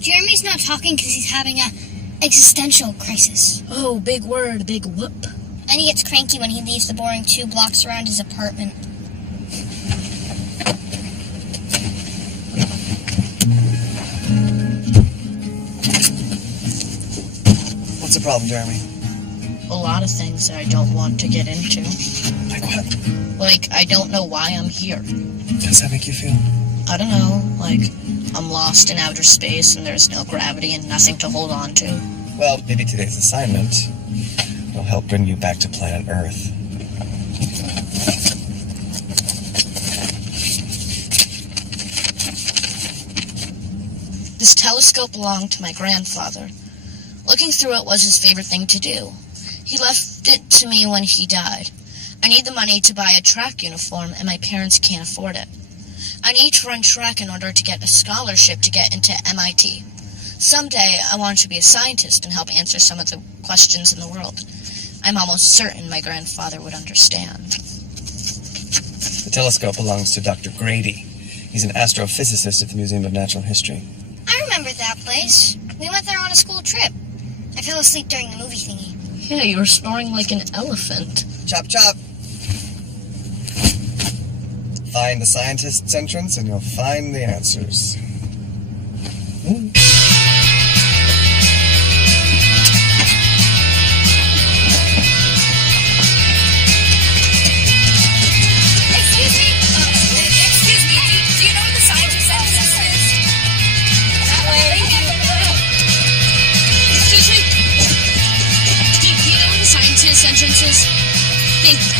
Jeremy's not talking because he's having a existential crisis. Oh, big word, big whoop. And he gets cranky when he leaves the boring 2 blocks around his apartment. What's the problem, Jeremy? A lot of things that I don't want to get into. Like what? Like, I don't know why I'm here. How does that make you feel? I don't know, like, I'm lost in outer space and there's no gravity and nothing to hold on to. Well, maybe today's assignment will help bring you back to planet Earth. This telescope belonged to my grandfather. Looking through it was his favorite thing to do. He left it to me when he died. I need the money to buy a track uniform, and my parents can't afford it. I need to run track in order to get a scholarship to get into MIT. Someday, I want to be a scientist and help answer some of the questions in the world. I'm almost certain my grandfather would understand. The telescope belongs to Dr. Grady. He's an astrophysicist at the Museum of Natural History. I remember that place. We went there on a school trip. I fell asleep during the movie thingy. Yeah, you were snoring like an elephant. Chop, chop. Find the scientist's entrance and you'll find the answers. Excuse me, do you know where the scientist entrance is? That way. Excuse me? Do you know where the scientist entrance is? Thank you.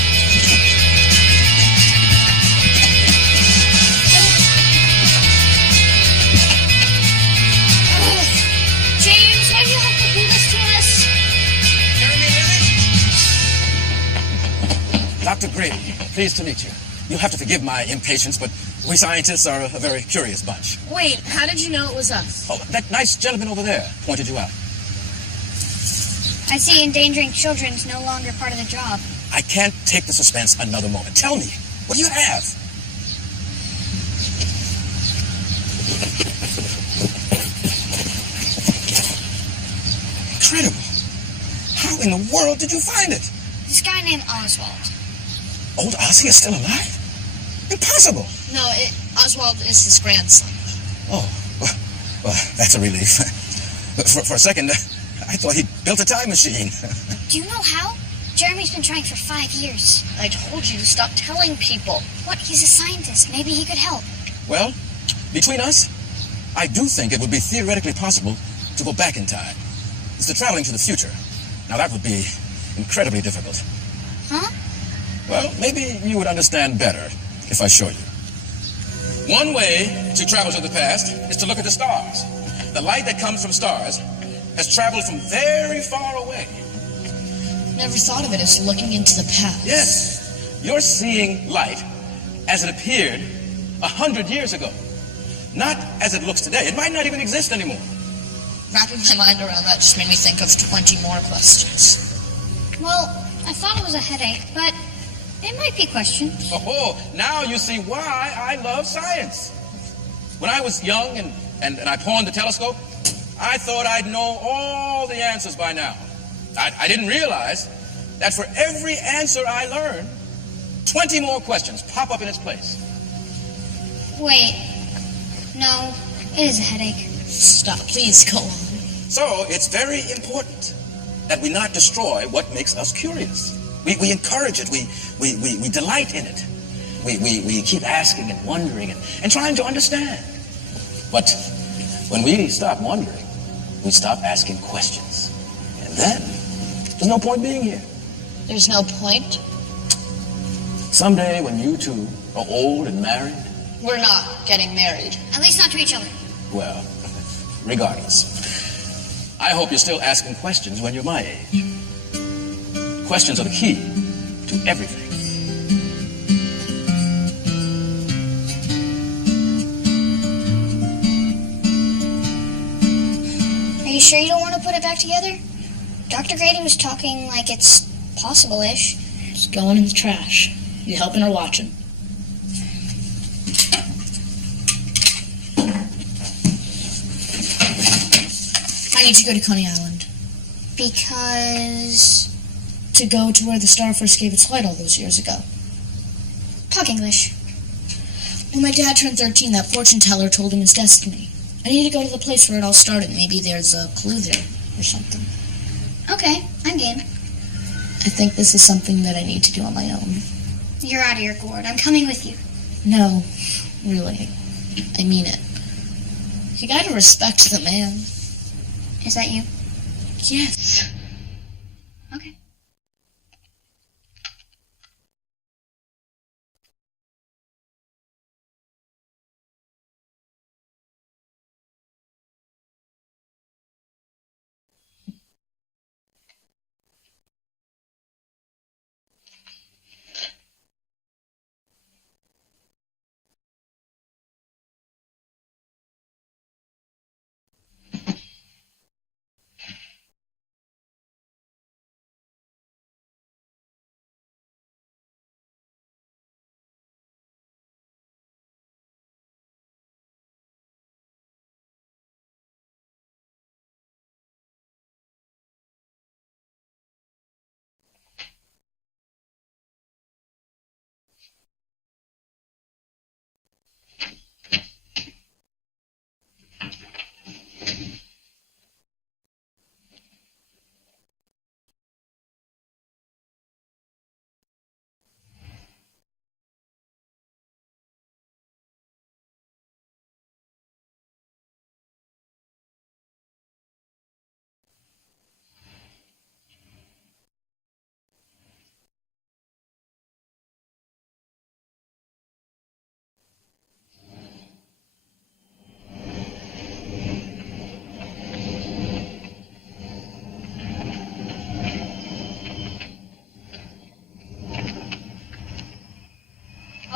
James, why do you have to do this to us? Dr. Grady, pleased to meet you. You'll have to forgive my impatience, but we scientists are a very curious bunch. Wait, how did you know it was us? Oh, that nice gentleman over there pointed you out. I see endangering children is no longer part of the job. I can't take the suspense another moment. Tell me, what do you have? Incredible. How in the world did you find it? This guy named Oswald. Old Ozzy is still alive? Impossible. No, Oswald is his grandson. Oh, well, that's a relief. For a second, I thought he built a time machine. Do you know how? Jeremy's been trying for 5 years. I told you to stop telling people. What? He's a scientist. Maybe he could help. Well, between us, I do think it would be theoretically possible to go back in time. It's the traveling to the future. Now, that would be incredibly difficult. Huh? Well, maybe you would understand better if I show you. One way to travel to the past is to look at the stars. The light that comes from stars has traveled from very far away. Never thought of it as looking into the past. Yes, you're seeing light as it appeared 100 years ago. Not as it looks today. It might not even exist anymore. Wrapping my mind around that just made me think of 20 more questions. Well, I thought it was a headache, but it might be questions. Oh, now you see why I love science. When I was young and I pawned the telescope, I thought I'd know all the answers by now. I didn't realize that for every answer I learned, 20 more questions pop up in its place. Wait. No, it is a headache. Stop, please, go on. So it's very important that we not destroy what makes us curious. We encourage it. We delight in it. We keep asking and wondering and trying to understand. But when we stop wondering, we stop asking questions. And then there's no point being here. There's no point? Someday when you two are old and married, We're not getting married. At least not to each other. well, regardless, I hope you're still asking questions when you're my age. Questions are the key to everything. Are you sure you don't want to put it back together? Dr. Grady was talking like it's possible-ish. It's going in the trash. You helping or watching? need to go to Coney Island. Because... To go to where the star first gave its light all those years ago. Talk English. When my dad turned 13, that fortune teller told him his destiny. I need to go to the place where it all started. Maybe there's a clue there or something. Okay, I'm game. I think this is something that I need to do on my own. You're out of your gourd. I'm coming with you. No, really. I mean it. You gotta respect the man. Is that you? Yes. Okay.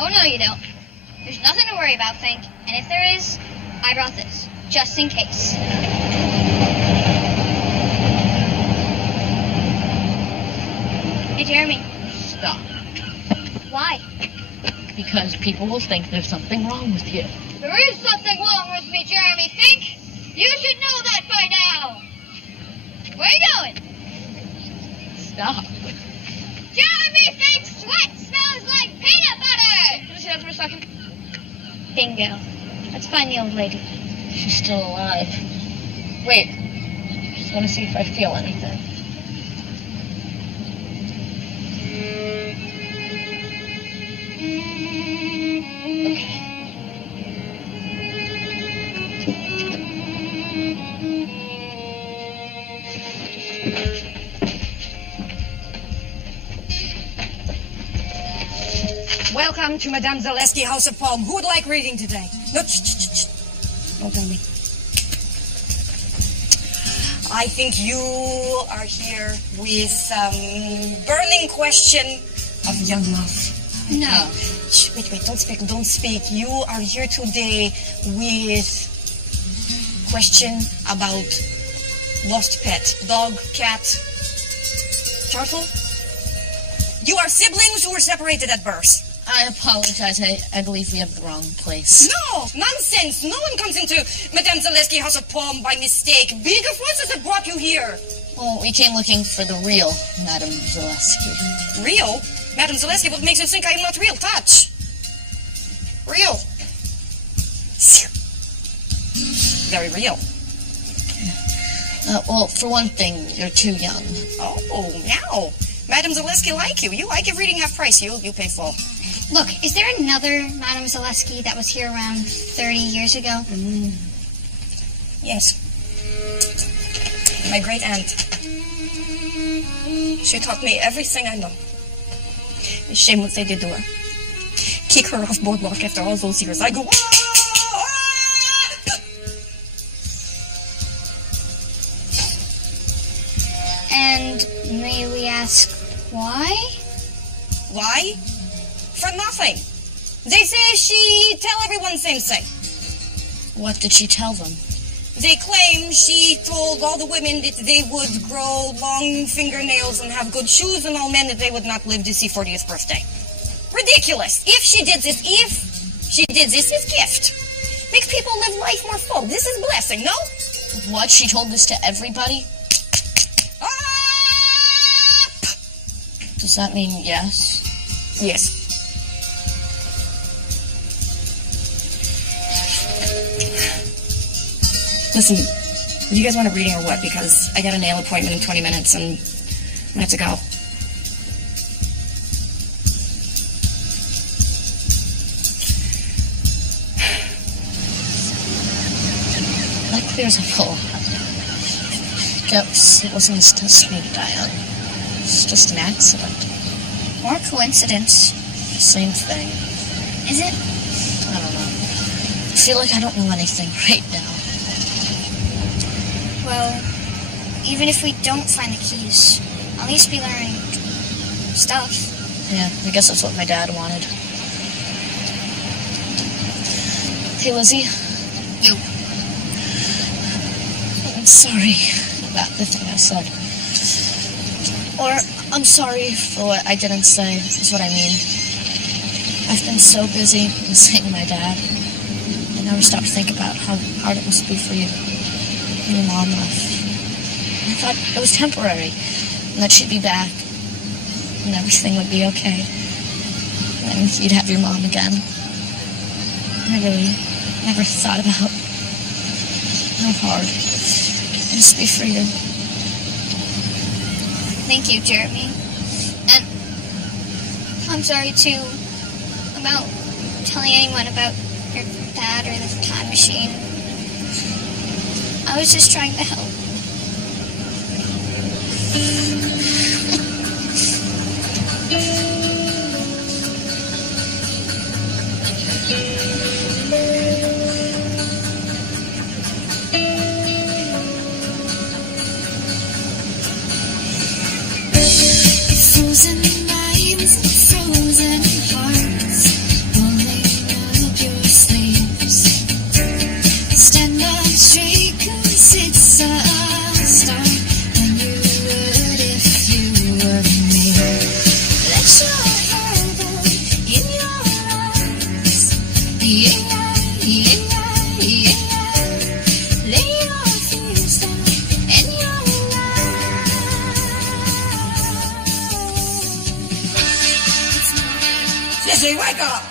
Oh, no, you don't. There's nothing to worry about, Fink. And if there is, I brought this, just in case. Hey, Jeremy. Stop. Why? Because people will think there's something wrong with you. There is something wrong with me, Jeremy Fink. You should know that by now. Where are you going? Stop. Jeremy Fink's sweat smells like peanut butter! Can I see that for a second? Bingo. Let's find the old lady. She's still alive. Wait. Just want to see if I feel anything. Okay. Welcome to Madame Zaleski House of Palm. Who would like reading today? No, don't tell me. I think you are here with burning question of young love. No. Shh, wait, don't speak. You are here today with question about lost pet. Dog, cat, turtle? You are siblings who were separated at birth. I apologize. I believe we have the wrong place. No! Nonsense! No one comes into Madame Zaleski House of Palm by mistake. Bigger forces have brought you here. Well, we came looking for the real Madame Zaleski. Real? Madame Zaleski, what makes you think I am not real? Touch. Real. Very real. Well, for one thing, you're too young. Oh, now. Madame Zaleski like you. I give reading half price. You pay full. Look, is there another Madame Zaleski that was here around 30 years ago? Yes. My great aunt. She taught me everything I know. Shame what they did to her. Kick her off boardwalk after all those years. I go, And may we ask why? Why? For nothing. They say she tell everyone same thing. What did she tell them? They claim she told all the women that they would grow long fingernails and have good shoes, and all men that they would not live to see 40th birthday. Ridiculous. If she did this is gift. Makes people live life more full. This is blessing, no? What? She told this to everybody? Does that mean yes? Yes. Listen, do you guys want a reading or what? Because I got a nail appointment in 20 minutes and I have to go. That clears up a lot. Guess it wasn't his destiny to die young. It's just an accident. Or coincidence. Same thing. Is it? I don't know. I feel like I don't know anything right now. Well, even if we don't find the keys, at least we learned stuff. Yeah, I guess that's what my dad wanted. Hey, Lizzie. You. I'm sorry about the thing I said. Or, I'm sorry for what I didn't say, is what I mean. I've been so busy missing my dad. I never stopped to think about how hard it must be for you when your mom left. I thought it was temporary, and that she'd be back, and everything would be okay. And you'd have your mom again. I really never thought about how hard it must be for you. Thank you, Jeremy. And I'm sorry, too, about telling anyone about your dad or the time machine. I was just trying to help. Frozen minds and frozen hearts, rolling up your sleeves. Stand up straight 'cause it's a start, and you would if you were me. Let your head out in your eyes, yeah, yeah, yeah. Lay your fears down and your Sissy, wake up!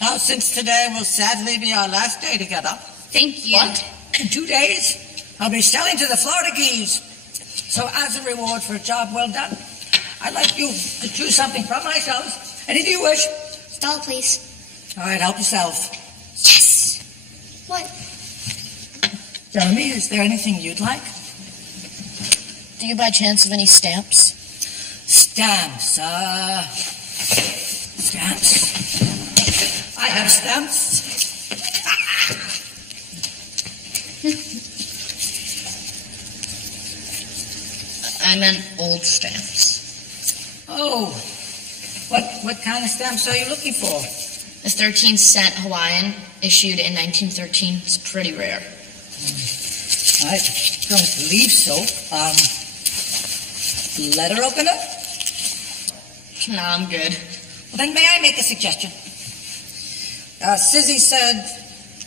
Now, since today will sadly be our last day together. Thank you. What? In 2 days, I'll be sailing to the Florida Keys. So, as a reward for a job well done, I'd like you to choose something from my shelves. And if you wish, Stall, please. all right, help yourself. Yes! What? Jeremy, is there anything you'd like? Do you by chance have any stamps? Stamps, stamps. I have stamps. I meant old stamps. Oh, what kind of stamps are you looking for? The 13-cent Hawaiian, issued in 1913, is pretty rare. I don't believe so. Letter opener? No, I'm good. Well, then may I make a suggestion? Sizzy said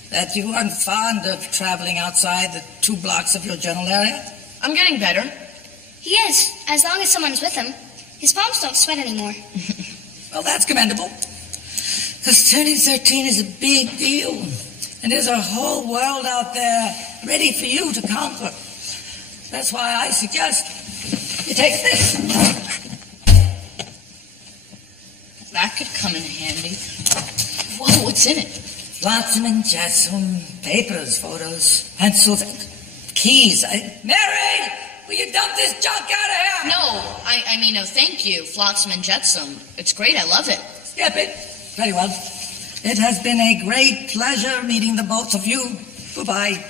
that you aren't fond of traveling outside the 2 blocks of your general area. I'm getting better. He is, as long as someone's with him. His palms don't sweat anymore. Well, that's commendable. Because turning 13 is a big deal. And there's a whole world out there ready for you to conquer. That's why I suggest you take this. That could come in handy. Whoa, what's in it? Flotsam and jetsam, papers, photos, pencils, keys. Mary, will you dump this junk out of here? No, I mean, no, thank you, Flotsam and Jetsam. It's great, I love it. Skip it. Very well. It has been a great pleasure meeting the both of you. Goodbye.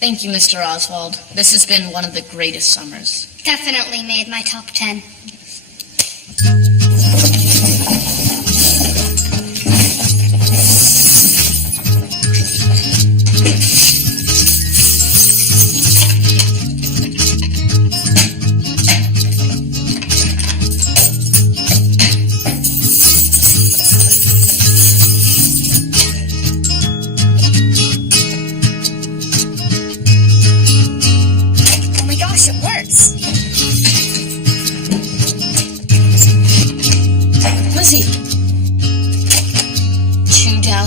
Thank you, Mr. Oswald. This has been one of the greatest summers. Definitely made my top 10.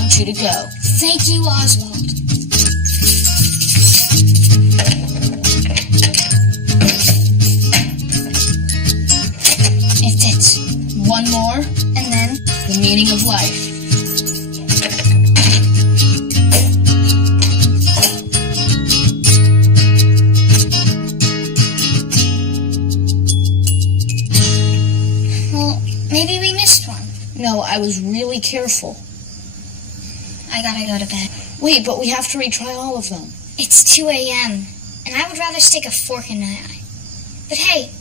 want you to go. Thank you, Oswald. It fits. One more, And then, the meaning of life. Well, maybe we missed one. No, I was really careful. I gotta go to bed. Wait, but we have to retry all of them. It's 2 a.m., and I would rather stick a fork in my eye. But hey,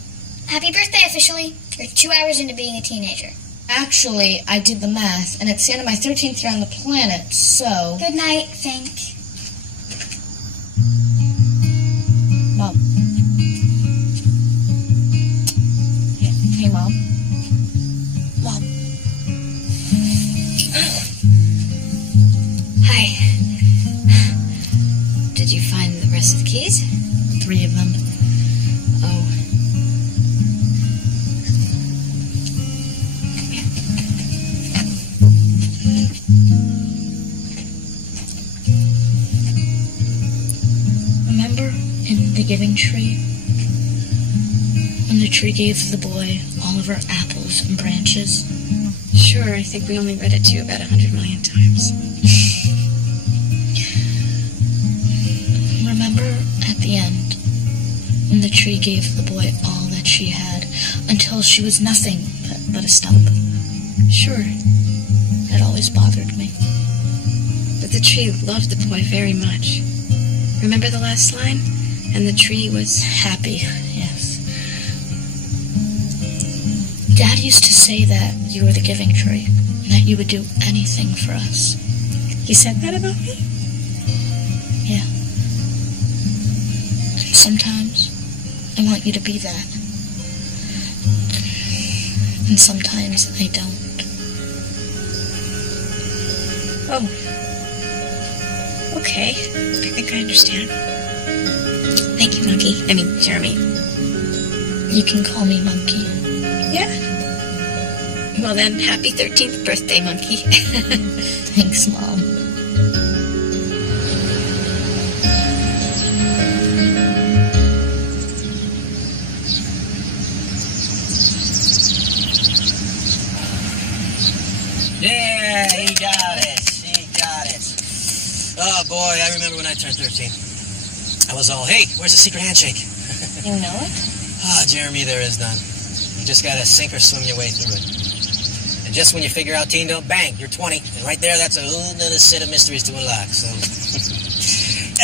happy birthday officially. You're 2 hours into being a teenager. Actually, I did the math, and it's the end of my 13th year on the planet, so... Good night, Fink. Mom. Hey, Mom. Mom. Hi. Did you find the rest of the keys? 3 of them. Oh. Remember in the giving tree? When the tree gave the boy all of her apples and branches? Sure, I think we only read it to you about 100 million times. Remember at the end, when the tree gave the boy all that she had, until she was nothing but a stump? Sure, It always bothered me. but the tree loved the boy very much. Remember the last line? And the tree was... Happy, yes. Dad used to say that you were the giving tree, and that you would do anything for us. He said that about me? Yeah. And sometimes I want you to be that. And sometimes I don't. Oh. Okay. I think I understand. Thank you, Monkey. I mean, Jeremy. You can call me Monkey. Yeah. Well then, happy 13th birthday, Monkey. Thanks, Mom. Yeah, he got it. He got it. Oh, boy, I remember when I turned 13. I was all, hey, where's the secret handshake? You know it? Ah, Jeremy, there is none. You just gotta sink or swim your way through it. And just when you figure out teendom, bang, you're 20. And right there, that's a whole nother set of mysteries to unlock. So,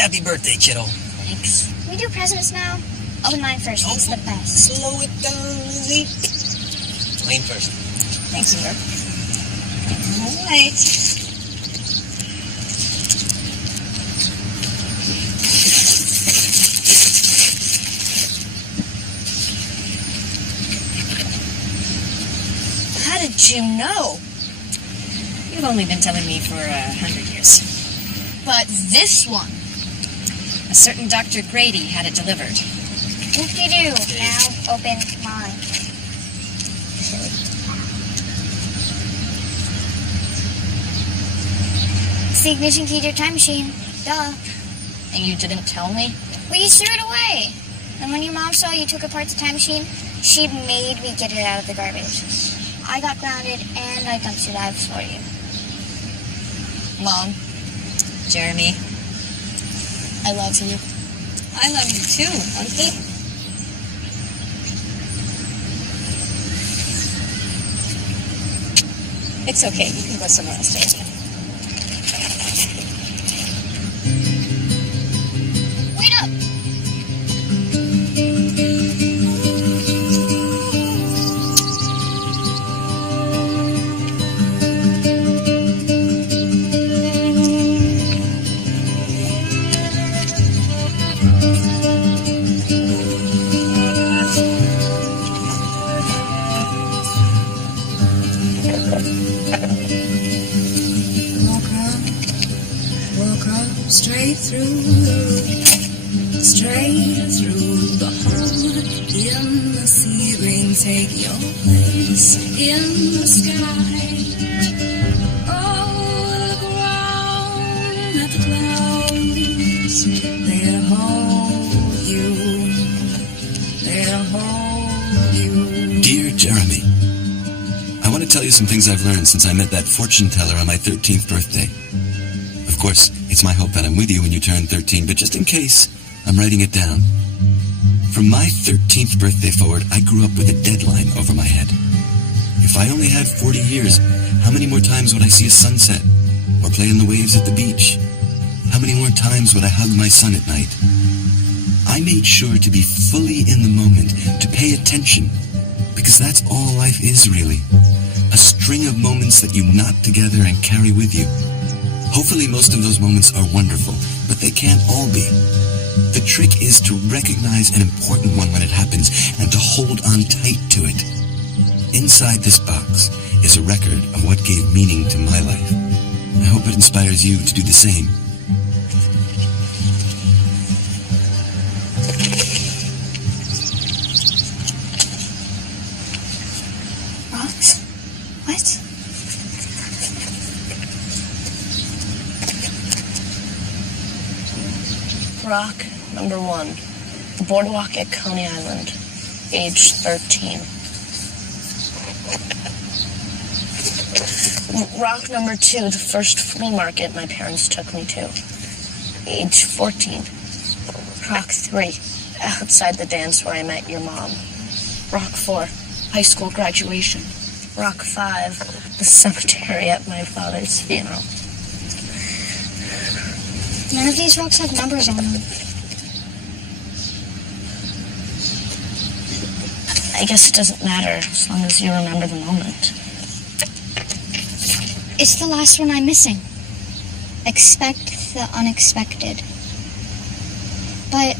happy birthday, kiddo. Thanks. Can we do presents now? Open mine first. It's the best. Slow it down, Lizzie. Lane first. Thanks, Amber. All right. How did you know? You've only been telling me for 100 years. But this one. A certain Dr. Grady had it delivered. Whoop-de-doo. Now open mine. It's the ignition key to your time machine. Duh. And you didn't tell me? Well, you threw it away. And when your mom saw you took apart the time machine, she made me get it out of the garbage. I got grounded and I dumpster dived for you. Mom, Jeremy. I love you. I love you too, Monkey. It's okay. You can go somewhere else, Jeremy. Wait up! Walk up straight through the room, straight through the hole in the ceiling. Take your place in the sky. Oh, look they'll hold you. They'll hold you. Dear Jeremy, I want to tell you some things I've learned since I met that fortune teller on my 13th birthday. Of course, it's my hope that I'm with you when you turn 13, but just in case, I'm writing it down. From my 13th birthday forward, I grew up with a deadline over my head. If I only had 40 years, how many more times would I see a sunset or play in the waves at the beach? How many more times would I hug my son at night? I made sure to be fully in the moment, to pay attention, because that's all life is really. A string of moments that you knot together and carry with you. Hopefully most of those moments are wonderful, but they can't all be. The trick is to recognize an important one when it happens and to hold on tight to it. Inside this box is a record of what gave meaning to my life. I hope it inspires you to do the same. Rocks? What? Rock number 1. The boardwalk at Coney Island. Age 13. Rock number 2. The first flea market my parents took me to. Age 14. Rock 3. Outside the dance where I met your mom. Rock 4. High school graduation. Rock 5. The cemetery at my father's funeral. None of these rocks have numbers on them. I guess it doesn't matter as long as you remember the moment. It's the last one I'm missing. Expect the unexpected. But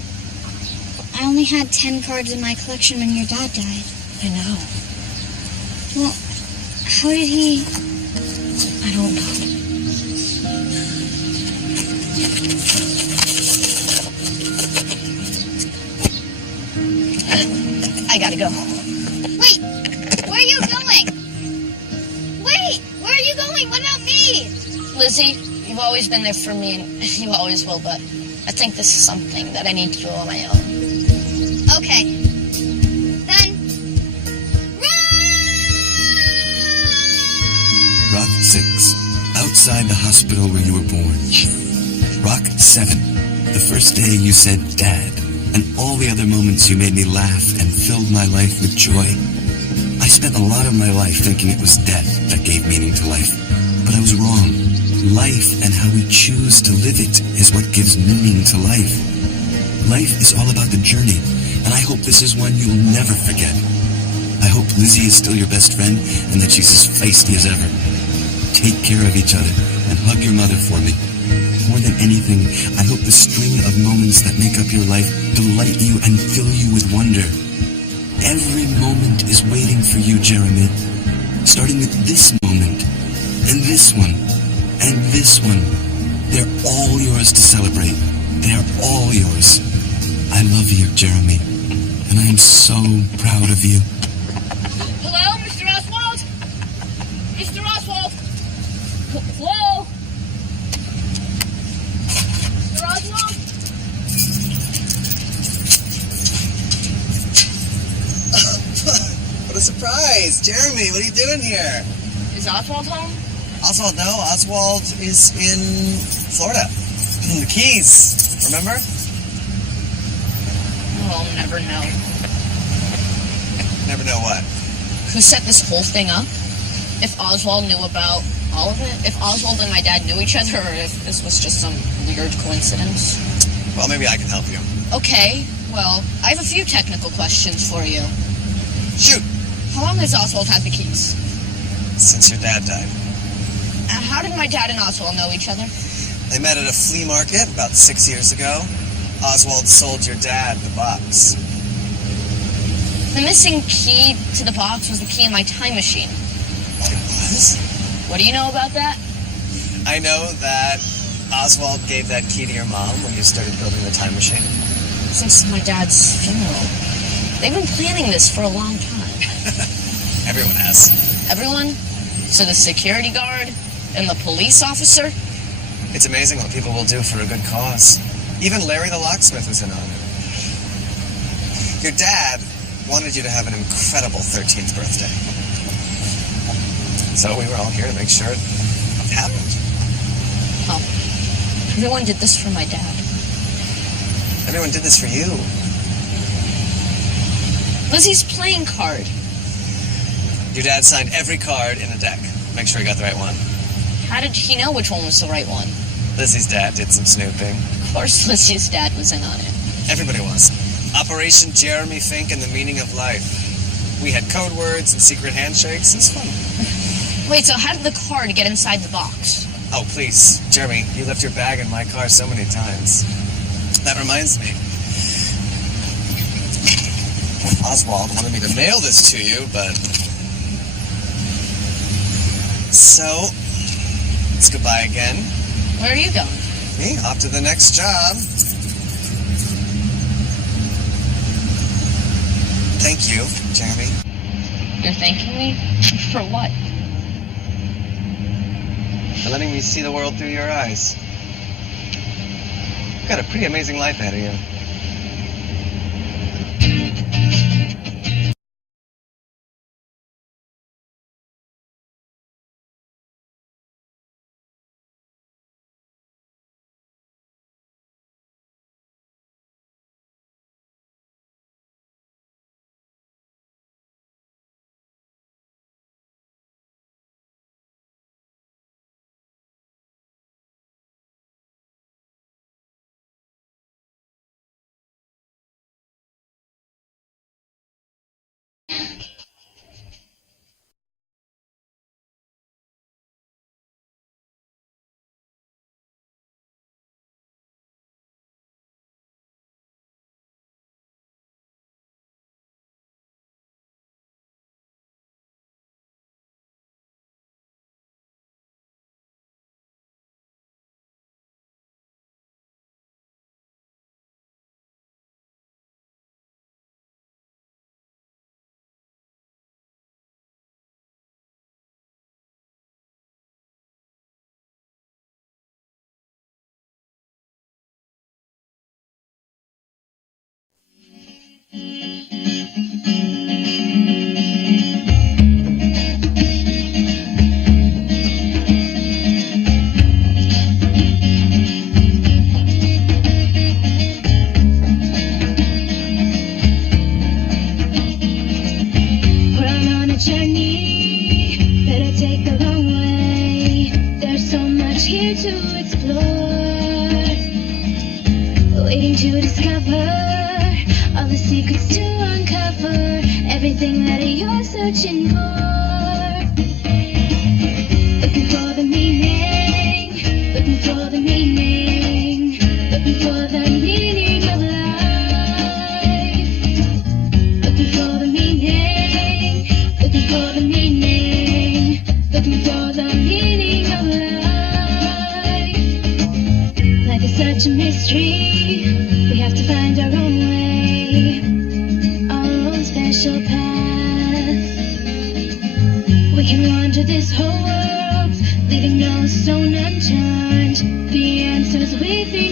I only had 10 cards in my collection when your dad died. I know. Well, how did he... I don't know. I gotta go. Wait! Where are you going? Wait! Where are you going? What about me? Lizzie, you've always been there for me, and you always will, but I think this is something that I need to do on my own. Okay. Then... Rock 6. Outside the hospital where you were born. Rock 7. The first day you said Dad, and all the other moments you made me laugh and filled my life with joy. I spent a lot of my life thinking it was death that gave meaning to life, but I was wrong. Life and how we choose to live it is what gives meaning to life. Life is all about the journey, and I hope this is one you'll never forget. I hope Lizzie is still your best friend and that she's as feisty as ever. Take care of each other and hug your mother for me. More than anything, I hope the string of moments that make up your life delight you and fill you with wonder. Every moment is waiting for you, Jeremy. Starting with this moment, and this one, and this one. They're all yours to celebrate. They're all yours. I love you, Jeremy, and I am so proud of you. Hello, Mr. Oswald? Mr. Oswald? Hello? Mr. Oswald? What a surprise! Jeremy, what are you doing here? Is Oswald home? Oswald, no. Oswald is in Florida. The Keys, remember? Oh, I'll never know. Never know what. Who set this whole thing up? If Oswald knew about all of it? If Oswald and my dad knew each other, or if this was just some weird coincidence? Well, maybe I can help you. Okay, well, I have a few technical questions for you. Shoot! How long has Oswald had the keys? Since your dad died. And how did my dad and Oswald know each other? They met at a flea market about 6 years ago. Oswald sold your dad the box. The missing key to the box was the key in my time machine. It was? What do you know about that? I know that Oswald gave that key to your mom when you started building the time machine. Since my dad's funeral. They've been planning this for a long time. Everyone has. Everyone? So the security guard and the police officer? It's amazing what people will do for a good cause. Even Larry the locksmith was in on it. Your dad wanted you to have an incredible 13th birthday. So we were all here to make sure it happened. Oh. Everyone did this for my dad. Everyone did this for you. Lizzie's playing card. Your dad signed every card in the deck. Make sure he got the right one. How did he know which one was the right one? Lizzie's dad did some snooping. Of course Lizzie's dad was in on it. Everybody was. Operation Jeremy Fink and the Meaning of Life. We had code words and secret handshakes. It was fun. Wait, so how did the card get inside the box? Oh, please. Jeremy, you left your bag in my car so many times. That reminds me. Oswald wanted me to mail this to you, but... So, it's goodbye again. Where are you going? Me? Off to the next job. Thank you, Jeremy. You're thanking me? For what? For letting me see the world through your eyes. You've got a pretty amazing life ahead of you. Waiting to discover all the secrets to uncover everything that you're searching for. Looking for the meaning, looking for the meaning, looking for the meaning of life. Looking for the meaning, looking for the meaning, looking for the meaning of life. Life is such a mystery. We have to find our own way, our own special path. We can wander this whole world, leaving no stone unturned. The answers we think